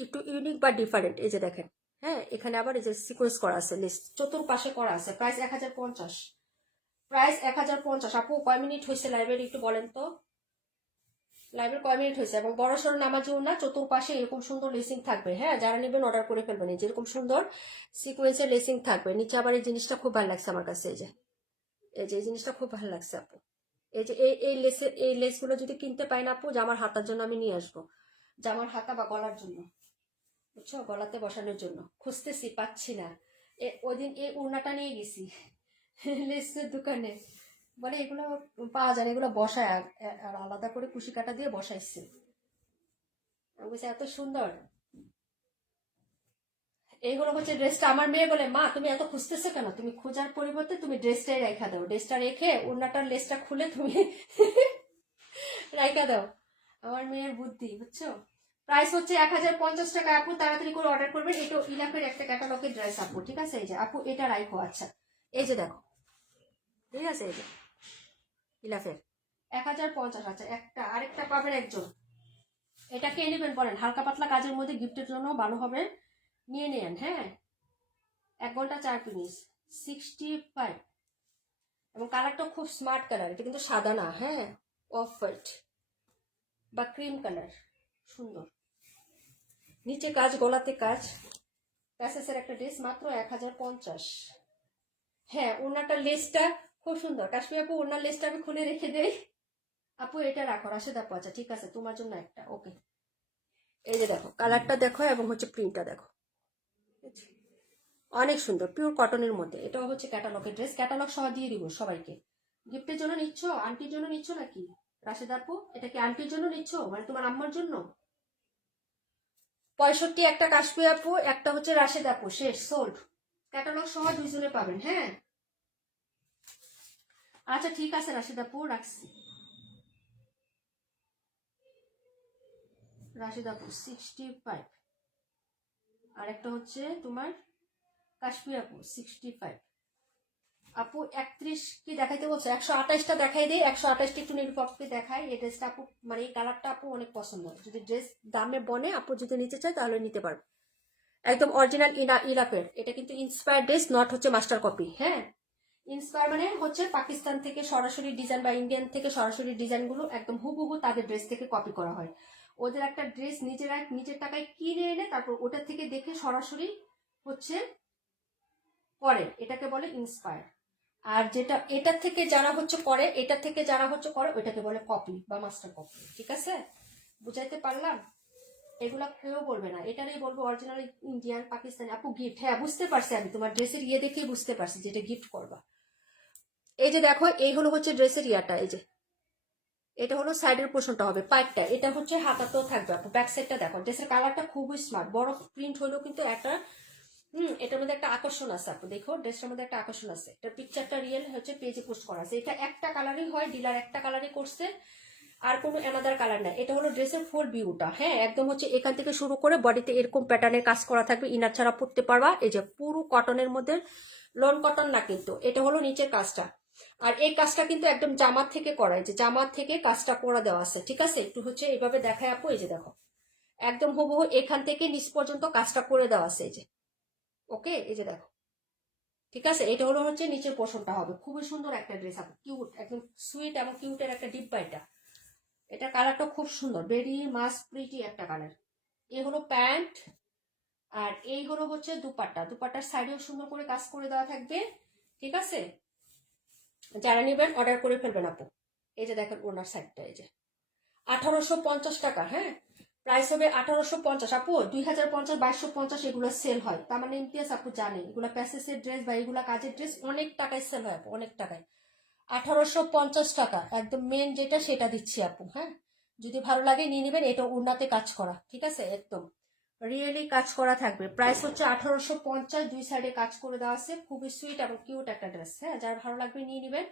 একটু ইউনিক বা ডিফারেন্ট। এই যে দেখেন, হ্যাঁ, এখানে আবার এই যে সিকোয়েন্স করা আছে, লেস চতুর্পাশে করা আছে। প্রাইস 1050। প্রাইস 1050। আপু কয় মিনিট হয়েছে লাইব্রেরি একটু বলেন তো? লাইভের কয় মিনিট হয়েছে? এবং বড় সড়ো নামাজিও না, চতুর্পাশে এরকম সুন্দর লেসিং থাকবে। হ্যাঁ, যারা নেবেন অর্ডার করে ফেলবেন। এই যেরকম সুন্দর সিকোয়েন্সের লেসিং থাকবে নিচে। আবার এই জিনিসটা খুব ভালো লাগছে আমার কাছে। এই যে এই জিনিসটা খুব ভালো লাগছে আপু। এই যে এই লেসগুলো যদি কিনতে পাই না আপু, জামার হাতার জন্য আমি নিয়ে আসবো। জামার হাতা বা গলার জন্য, বুঝছো, গলাতে বসানোর জন্য খুঁজতেছি, পাচ্ছি না। ওই দিন এই উড়নাটা নিয়ে গেছি লেসের দোকানে, মানে এগুলো পাওয়া যায় না, এগুলো বসায় আর আলাদা করে কুশি কাটা দিয়ে বসাইছে। আমি বলছি এত সুন্দর। এইগুলো হচ্ছে ড্রেসটা। আমার মেয়ে বলে, মা তুমি এত খুঁজতেছো কেন? তুমি খোঁজার পরিবর্তে তুমি ড্রেসটাই রেখা দাও, ড্রেসটা রেখে ওড়নাটার লেসটা খুলে তুমি রাইখা দাও। আমার মেয়ের বুদ্ধি, বুঝছো। প্রাইস হচ্ছে 1050 টাকা আপু, তাড়াতাড়ি করে অর্ডার করবেন। এটা ইলাফের একটা ক্যাটালগের ড্রেস আপু, ঠিক আছে। এই যে আপু এটা রাইখো। আচ্ছা, এই যে দেখো, ঠিক আছে, এই যে ইলাফের 1050। আচ্ছা, একটা আরেকটা পাবেন একজন। এটা কে নেবেন বলেন? হালকা পাতলা কাজের মধ্যে গিফটের জন্য ভালো হবে, নিয়ে নেন। হ্যাঁ, 1 ঘন্টা 4 পিস, 65। এবং কালারটা খুব স্মার্ট কালার, এটা কিন্তু সাদা না। হ্যাঁ, অফ হোয়াইট বা ক্রিম কালার, সুন্দর। নিচে কাজ, গলাতে কাজ, প্যাসেসের একটা ড্রেস, মাত্র 1050। হ্যাঁ, ওনাটার লেসটা খুব সুন্দর। কাশ্মীর আপু, ওনার লেসটা আমি খুলে রেখে দেই। আপু এটা রাখো, রাশেদ আপু। আচ্ছা ঠিক আছে, তোমার জন্য একটা। ওকে, এই যে দেখো, কালারটা দেখো এবং হচ্ছে প্রিন্টটা দেখো, অনেক সুন্দর, পিওর কটনের মধ্যে। এটাও হচ্ছে ক্যাটালগের ড্রেস, ক্যাটালগ সহ দিয়ে দিব সবাইকে। গিফটের জন্য নিচ্ছ? আন্টির জন্য নিচ্ছ নাকি রাশেদ আপু? এটা কি আন্টির জন্য নিচ্ছ, মানে তোমার আম্মার জন্য? 65 একটা কাশ্মীর আপু, একটা হচ্ছে রাশেদ আপু, শেষ, সোল্ড। ক্যাটালগ সহ দুইজনে পাবেন। হ্যাঁ, আচ্ছা ঠিক আছে রাশেদ আপু, রাখছি। রাশেদ আপু 65। আর একটা হচ্ছে তোমার কাশ্মীর আপু 65। আপু 31 কি দেখাইতে বলছো? 128টা দেখাই দিই, 128টা একটু নিরুপমকে দেখাই। এই ড্রেসটা আপু মানে এই কালারটা আপু অনেক পছন্দ। যদি ড্রেস দামে বনে আপু যদি নিতে চায় তাহলে নিতে পারবে। একদম অরিজিনাল ইরাকের, এটা কিন্তু ইন্সপায়ার ড্রেস, নট হচ্ছে মাস্টার কপি। হ্যাঁ, ইন্সপায়ার মানে হচ্ছে পাকিস্তান থেকে সরাসরি ডিজাইন বা ইন্ডিয়ান থেকে সরাসরি ডিজাইনগুলো একদম হুবহু তাদের ড্রেস থেকে কপি করা হয়। ওদের একটা ড্রেস নিজের টাকায় কিনে এনে তারপর ওটা থেকে দেখে সরাসরি হচ্ছে করে, এটাকে বলে ইন্সপায়ার। আর যেটা এটার থেকে যারা হচ্ছে করে, ওইটাকে বলে কপি বা মাস্টার কপি। ঠিক আছে, বুঝাইতে পারলাম? এগুলা কেউ বলবে না, এটারই বলবো অরিজিনাল ইন্ডিয়ান পাকিস্তানি। আপু গিফট, হ্যাঁ বুঝতে পারছি, আমি তোমার ড্রেসের ইয়ে দেখেই বুঝতে পারছি যেটা গিফট করবা। এই যে দেখো, এই হলো হচ্ছে ড্রেসের ইয়াটা, এই যে এটা হলো সাইডের পোর্শনটা হবে, পাইপটা এটা হচ্ছে হাতাতেও থাকবে আপু। ব্যাক সাইডটা দেখো, ড্রেসের কালারটা খুবই স্মার্ট, বড় প্রিন্ট হলেও কিন্তু একটা এটার মধ্যে একটা আকর্ষণ আছে আপু। দেখো ড্রেসটার মধ্যে একটা আকর্ষণ আছে। এটার পিকচারটা রিয়েল হচ্ছে পেজে পোস্ট করা আছে। এটা একটা কালারই হয়, ডিলার একটা কালারই করছে, আর কোনো অ্যানাদার কালার নাই। এটা হলো ড্রেসের ফুল ভিউটা। হ্যাঁ, একদম হচ্ছে এখান থেকে শুরু করে বডিতে এরকম প্যাটার্নের কাজ করা থাকবে, ইনার ছাড়া পরতে পারবা। এই যে পুরো কটনের মধ্যে, লন কটন না কিন্তু, এটা হলো নিচের কাজটা। আর এই কাজটা কিন্তু একদম জামার থেকে করা, এই যে জামার থেকে কাজটা করা দেওয়া আছে। ঠিক আছে, একটু হচ্ছে এইভাবে দেখায় আপু। এই যে দেখো, একদম হুবহু এখান থেকে নিচ পর্যন্ত কাজটা করে দেওয়া আছে। এই যে ওকে, এই যে দেখো। ঠিক আছে, এটা হলো হচ্ছে নিচের পোর্শনটা হবে। খুবই সুন্দর একটা ড্রেস আপু, কিউট, একদম সুইট এবং কিউটের একটা ডিব্বা এটা। এটা কালারটা খুব সুন্দর, ভেরি মাস প্রিটি একটা কালার। এই হলো প্যান্ট, আর এই হলো হচ্ছে দুপাট্টা। দুপাট্টার সাইডেও সুন্দর করে কাজ করে দেওয়া থাকবে। ঠিক আছে, যারা নেবেন অর্ডার করে ফেলবেন আপু। এই যে দেখেন ওনার সাইডটা, এই যে 1850 টাকা। হ্যাঁ, প্রাইস হবে 1850 আপু। 2050, 2250 এগুলো সেল হয়। তার মানে ইমতিয়াজ আপু জানে এগুলো প্যাসেসের ড্রেস বা এগুলা কাজের ড্রেস অনেক টাকায় সেল হয় আপু, অনেক টাকায়। 1850 টাকা একদম মেন যেটা সেটা দিচ্ছি আপু। হ্যাঁ, যদি ভালো লাগে নিয়ে নেবেন। এটা উন্নাতে কাজ করা, ঠিক আছে, একদম রিয়েলি কাজ করা থাকবে। প্রাইস হচ্ছে 1850, দুই সাইডে কাজ করে দেওয়া আছে। খুবই সুইট এবং কিউট একটা ড্রেস। হ্যাঁ, যার ভালো লাগবে নিয়ে নেবেন।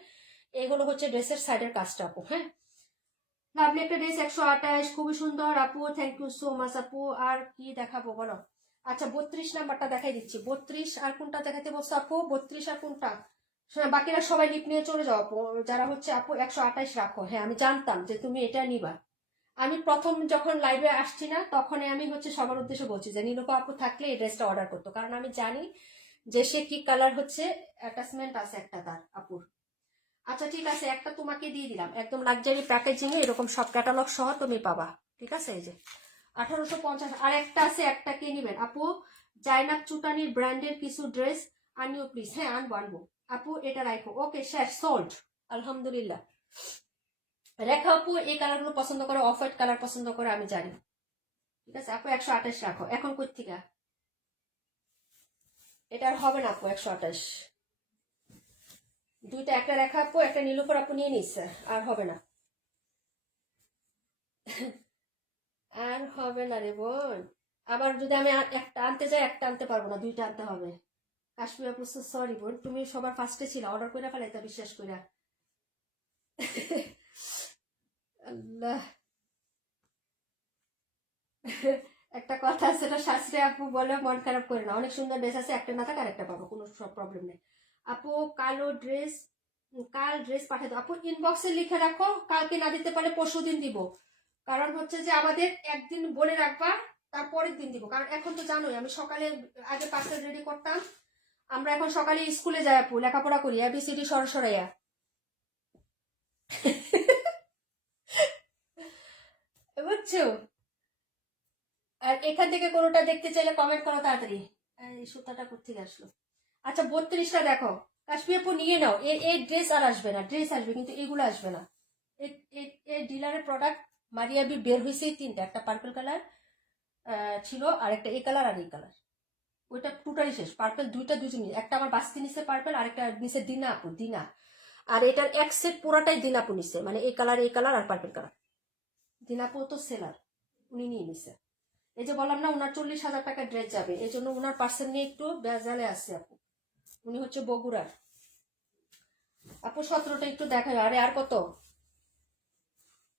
এগুলো হচ্ছে ড্রেসের সাইডের কাজটা আপু। হ্যাঁ, লাভলি একটা ড্রেস, 128, খুবই সুন্দর আপু। থ্যাংক ইউ সো মাচ আপু। আর কি দেখাবো বলো? আচ্ছা 32 নাম্বারটা দেখাই দিচ্ছি। 32 আর কোনটা দেখাতে বলছো আপু? 32 আর কোনটা? বাকিরা সবাই লিপ নিয়ে চলে যাও আপু। যারা হচ্ছে আপু 128 রাখো। হ্যাঁ, আমি জানতাম যে তুমি এটা নিবা। আমি প্রথম যখন লাইভে আসছি না তখনই আমি হচ্ছে সবার উদ্দেশ্যে বলছি যে নীলুপা আপু থাকলে এই ড্রেসটা অর্ডার করতো, কারণ আমি জানি যে সে কি কালার হচ্ছে অ্যাটাচমেন্ট আছে একটা তার আপুর। আচ্ছা ঠিক আছে, একটা তোমাকে দিয়ে দিলাম, একদম লাক্সারি প্যাকেজিং এ এরকম সব ক্যাটালগ সহ তুমি পাবা। ঠিক আছে, এই যে 1850। আর একটা আছে, একটা কে নিবেন আপু? জাইনাব চুটানির ব্র্যান্ডের কিছু ড্রেস আনিও প্লিজ। হ্যাঁ, আনবো আপু, এটা রাখো। ওকে, শেষ, সোল্ড, আলহামদুলিল্লাহ। রেখা আপু এই কালারগুলো পছন্দ করে, অফ হোয়াইট কালার পছন্দ করে, আমি জানি। ঠিক আছে আপু, 128 রাখো। এখন কই থেকে? এটা আর হবে না আপু, 128। দুইটা, একটা রেখা আপু, একটা নীলুফার আপু নিয়ে নিচ্ছে, আর হবে না। আর হবে না রে বোন। আবার যদি আমি একটা আনতে যাই, একটা আনতে পারবো না, দুইটা আনতে হবে। কাশ্মীর আপু সরি বোন, তুমি সবার ফার্স্টে ছিল, অর্ডার করে ফেলাইতা বিশ্বাস করে। আল্লাহ, একটা কথা আছে না, শাস্ত্রে আপু বলে মন খারাপ করে না। অনেক সুন্দর ড্রেস আছে, একটা না থাকে আরেকটা পাবো, কোনো সব প্রবলেম নেই আপু। কালো ড্রেস, কাল ড্রেস পাঠিয়ে দাও আপু। ইনবক্সে লিখে রাখো, কালকে না দিতে পারে পরশু দিন দিব। কারণ হচ্ছে যে আমাদের একদিন বলে রাখবা, তারপরের দিন দিব। কারণ এখন তো জানোই আমি সকালে আগে পার্সেল রেডি করতাম। আমরা এখন সকালে স্কুলে যাই আপু, লেখাপড়া করি, এবিসিডি সরাসরাইয়া। বুঝছো? আর এখান থেকে কোনোটা দেখতে চাইলে কমেন্ট করো তাড়াতাড়ি। এই সুতাটা কোথেকে আসলো? আচ্ছা 32টা দেখো, কাশ্মীর আপু নিয়ে নাও। এই ড্রেস আর আসবে না, ড্রেস আসবে কিন্তু এগুলো আসবে না। এই ডিলারের প্রোডাক্ট মারিয়াবি বের হয়েছে তিনটা, একটা পার্পল কালার ছিল, আর একটা এই কালার আর এই কালার। ওইটা টোটালি শেষ। পার্পল দুইটা দুজন, একটা আমার বাস্তি নিচে পার্পল, আর একটা নিচে দিনা আপু, দিনা। আর এটার এক সেট পুরাটাই দিনাপু নিছে, মানে এই কালার আর পার্পল কালার। দিনাপু তো সেলার, উনি নিয়ে নিছে। এই যে বললাম না ওনার 40,000 টাকা ড্রেস যাবে, এই জন্য ওনার পার্সেন্ট নিয়ে একটু বেজালে আছে আপু। উনি হচ্ছে বগুড়ার আপু। 17টা একটু দেখায়। আরে আর কত?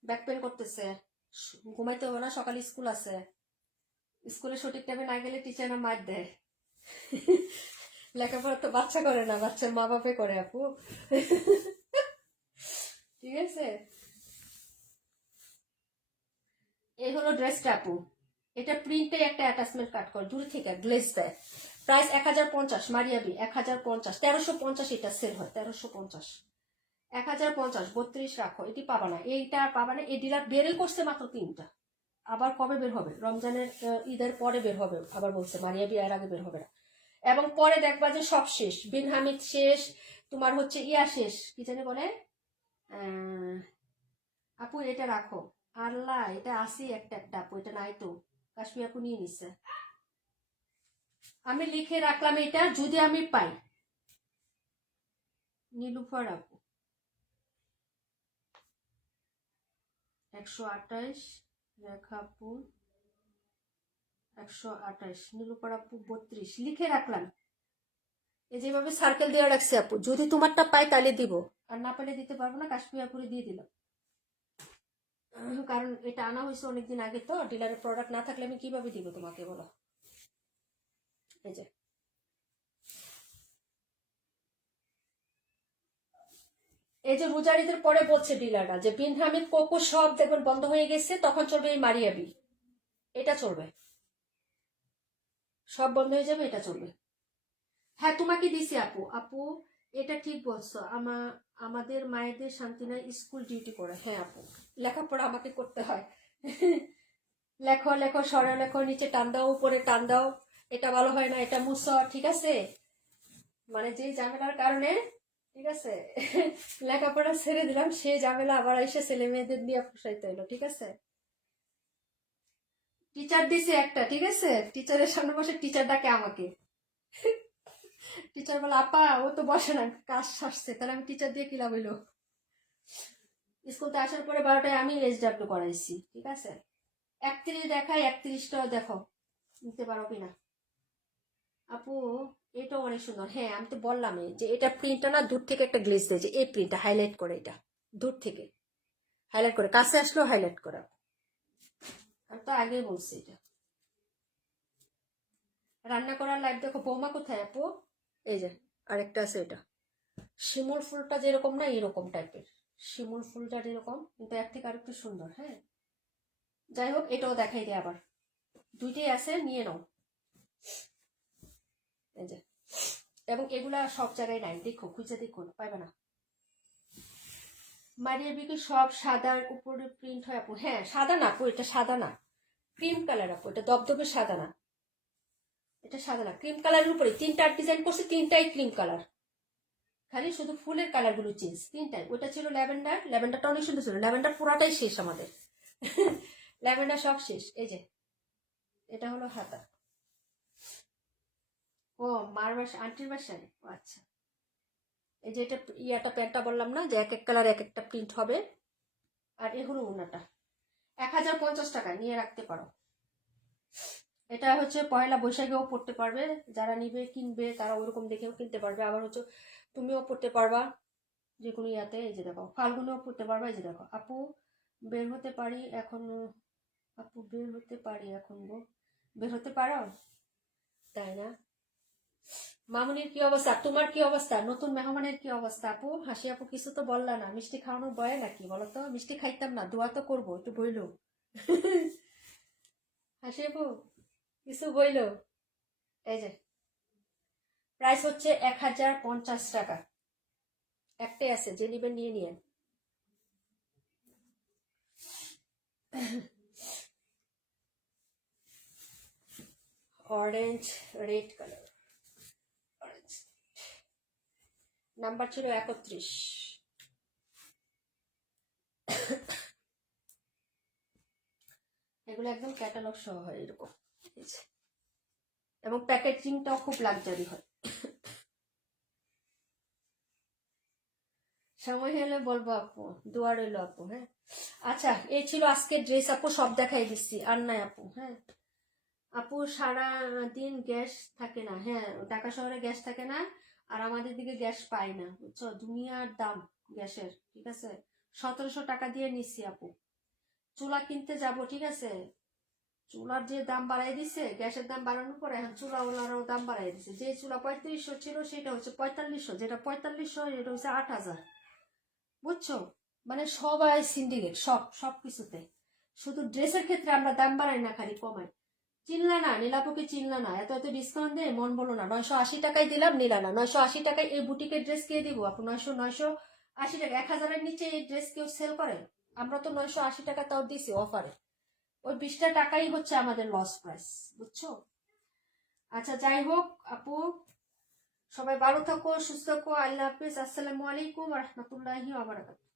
ব্যাক পেন করতেছে, ঘুমাইতে হবে না, সকালে স্কুল আছে। স্কুলে সঠিক টাইমে না গেলে টিচার না মার দেয়। লেখাপড়া তো বাচ্চা করে না, বাচ্চার মা বাপে করে আপু। ঠিক আছে, এই হলো ড্রেসটা আপু। এটা প্রিন্টে একটা অ্যাটাচমেন্ট কাট করে দূর থেকে গ্লেজ দেয়। প্রাইস 1050, মারিয়াবি 1050, 1350 এটা সেল হয়, 1350, 1050, 32 রাখো, এটি পাবা না, এইটা পাবা না। এই ডিলার বেরই করছে মাত্র 3টা, আবার কবে বের হবে? রমজানের ঈদের পরে বের হবে আবার বলছে, মারিয়াবি এর আগে বের হবে না। এবং পরে দেখবা যে সব শেষ, বিন হামিদ শেষ, তোমার হচ্ছে ইয়া শেষ, কি জানি বলে, আপু এটা রাখো। আল্লাহ, এটা আসি একটা একটা আপু, এটা নাই তো, কাশ্মীর আপু নিয়ে নিচ্ছে। আমি লিখে রাখলাম এটা, যদি আমি পাই। নীলুফার আপু 128, রেখা আপু 128, নীলুফার আপু 32, লিখে রাখলাম। এই যেভাবে সার্কেল দিয়ে রাখছি আপু, যদি তোমারটা পাই তাহলে দিব, আর না পাইলে দিতে পারবো না। কাশ্মীর আপুরে দিয়ে দিলাম, কারণ এটা আনা হয়েছে অনেকদিন আগে, তো ডিলারের প্রোডাক্ট না থাকলে আমি কিভাবে দিব তোমাকে বলো। এই যে এই যে রোজার ঈদের পরে বলছে ডিলাররা যে বিন হামিদ কোকো সব দেখবেন বন্ধ হয়ে গেছে, তখন চলবে এই মারিয়াবি, এটা চলবে, সব বন্ধ হয়ে যাবে, এটা চলবে। হ্যাঁ তোমাকে দিছি আপু। আপু এটা ঠিক বলছো, আমাদের মায়েদের শান্তি নাই, স্কুল ডিউটি করে। হ্যাঁ আপু, লেখাপড়া আমাকে করতে হয়। লেখো লেখো, সরে লেখো, নিচে টান দাও, উপরে টান দাও, এটা ভালো হয় না, এটা মুছো, ঠিক আছে, মানে যে ঝামেলার কারণে, ঠিক আছে, লেখাপড়া ছেড়ে দিলাম, সে ঝামেলা আবার এসে ছেলে মেয়েদের নিয়ে পোষাইতে হলো, ঠিক আছে। টিচার দিছে একটা, ঠিক আছে, টিচারের সামনে বসে টিচার ডাকে আমাকে। টিচার বলে আপা ও তো বসে না, কাজ সারছে, তাহলে আমি টিচার দিয়ে কি লাভ হইলো। স্কুল থেকে আসার পরে 12টায় আমি SW করাইছি, ঠিক আছে। 31 দেখায়, 31টাও দেখো, নিতে পারো কিনা আপু। এটা অনেক সুন্দর। হ্যাঁ আমি তো বললামই যে এটা প্রিন্টটা না দূর থেকে একটা গ্লেজ দেয়, যে এই প্রিন্টটা হাইলাইট করে, এটা দূর থেকে হাইলাইট করে, কাছে আসলেও হাইলাইট করা। আমি তো আগেই বলছি এটা। রান্না করার লাইট দেখো, বৌমা কোথায় আপু? এই যে আরেকটা আছে, এটা শিমুল ফুলটা যেরকম না, এরকম টাইপের শিমুল ফুলটা যেরকম, কিন্তু এর থেকে আরেকটু সুন্দর। হ্যাঁ যাই হোক, এটাও দেখাই দিই আবার, দুইটাই আছে, নিয়ে নাও। এই যে, এবং এগুলা সব জায়গায় নাই, দেখো খুঁজে দেখো, পাইবে না। মারিয়া বিকে সব সাদার উপরে প্রিন্ট হয় আপু। হ্যাঁ সাদা না আপু, এটা সাদা না, ক্রিম কালার আপু, এটা দবদবে সাদা না, এটা সাদা না, ক্রিম কালারের উপরে 3টা ডিজাইন করছে, 3টাই ক্রিম কালার, খালি শুধু ফুলের কালার গুলো চেঞ্জ, 3টাই। ওটা ছিল ল্যাভেন্ডার, ল্যাভেন্ডারটা অনেক সুন্দর ছিল, ল্যাভেন্ডার পুরাটাই শেষ আমাদের। ল্যাভেন্ডার সব শেষ। এই যে এটা হলো হাতা। ও মার বাসা, আন্টির বাসায়, ও আচ্ছা। এই যে এটা ইয়াটা প্যান্টটা বললাম না যে এক এক কালার এক একটা প্রিন্ট হবে, আর এ হলো ওনাটা। 1050 টাকা নিয়ে রাখতে পারো। এটা হচ্ছে পয়লা বৈশাখেও পড়তে পারবে, যারা নিবে কিনবে তারা ওরকম দেখেও কিনতে পারবে, আবার হচ্ছে তুমিও পড়তে পারবা যে কোনো ইয়াতে। এই যে দেখো ফাল্গুনেও পড়তে পারবা। এই যে দেখো আপু বের হতে পারি এখন, আপু বের হতে পারি এখন গো, বের হতে পারো, তাই না? মামুনির কি অবস্থা, তোমার কি অবস্থা, নতুন মেহমানের কি অবস্থা আপু? হাসি আপু কিছু তো বললা না, মিষ্টি খাওয়ানোর বয়ে নাকি বলো তো? মিষ্টি খাইতাম না, দোয়া তো করবো, একটু বইলো। হাসি আপু কিছু বইলো। এই যে প্রাইস হচ্ছে 1050 টাকা, একটাই আছে, যে নিবেন নিয়ে নিয়ে। Orange red colour, orange number ছিল 31। এগুলো একদম ক্যাটালগ সহ হয় এরকম, এবং প্যাকেজিংটাও খুব লাক্সারি হয়। সময় হলে বলবো আপু, দোয়া রইলো আপু। হ্যাঁ আচ্ছা, এই ছিল আজকের ড্রেস আপু, সব দেখাই দিচ্ছি, আর নাই আপু। হ্যাঁ আপু সারা দিন গ্যাস থাকে না, হ্যাঁ ঢাকা শহরে গ্যাস থাকে না, আর আমাদের দিকে গ্যাস পাই না, বুঝছো, দুনিয়ার দাম গ্যাসের, ঠিক আছে। 1700 টাকা দিয়ে নিচ্ছি আপু, চুলা কিনতে যাব, ঠিক আছে, চুলার যে দাম বাড়াই দিছে, গ্যাসের দাম বাড়ানোর পরে এখন চুলাওয়ালারাও দাম বাড়াই দিছে। যে চুলা 3500 ছিল সেটা হচ্ছে 4500, যেটা 4500 এটা হচ্ছে 8000। বুঝছো? মানে সবাই সিন্ডিকেট, সব কিছুতে। শুধু ড্রেসের ক্ষেত্রে আমরা দাম বাড়াই না, খালি কমাই। চিনলা না, নীলাপুকে চিনলা না, এত এত ডিসকাউন্ট দেয় মন বলো না। 980 টাকায় দিলাম, নিলা না। 980 টাকায় এই বুটিকের ড্রেস কে দিব আপু? 980 টাকা, 1000-এর নিচে এই ড্রেস কেউ সেল করে? আমরা তো 980 টাকা তাও দিছি অফারে। ওই 20টা টাকাই হচ্ছে আমাদের লস প্রাইস, বুঝছো? আচ্ছা যাই হোক আপু, সবাই ভালো থাকো, সুস্থ থাকো। আল্লাহ হাফিজ। আসসালামু আলাইকুম রহমতুল্লাহি ওয়া বারাকাতুহু।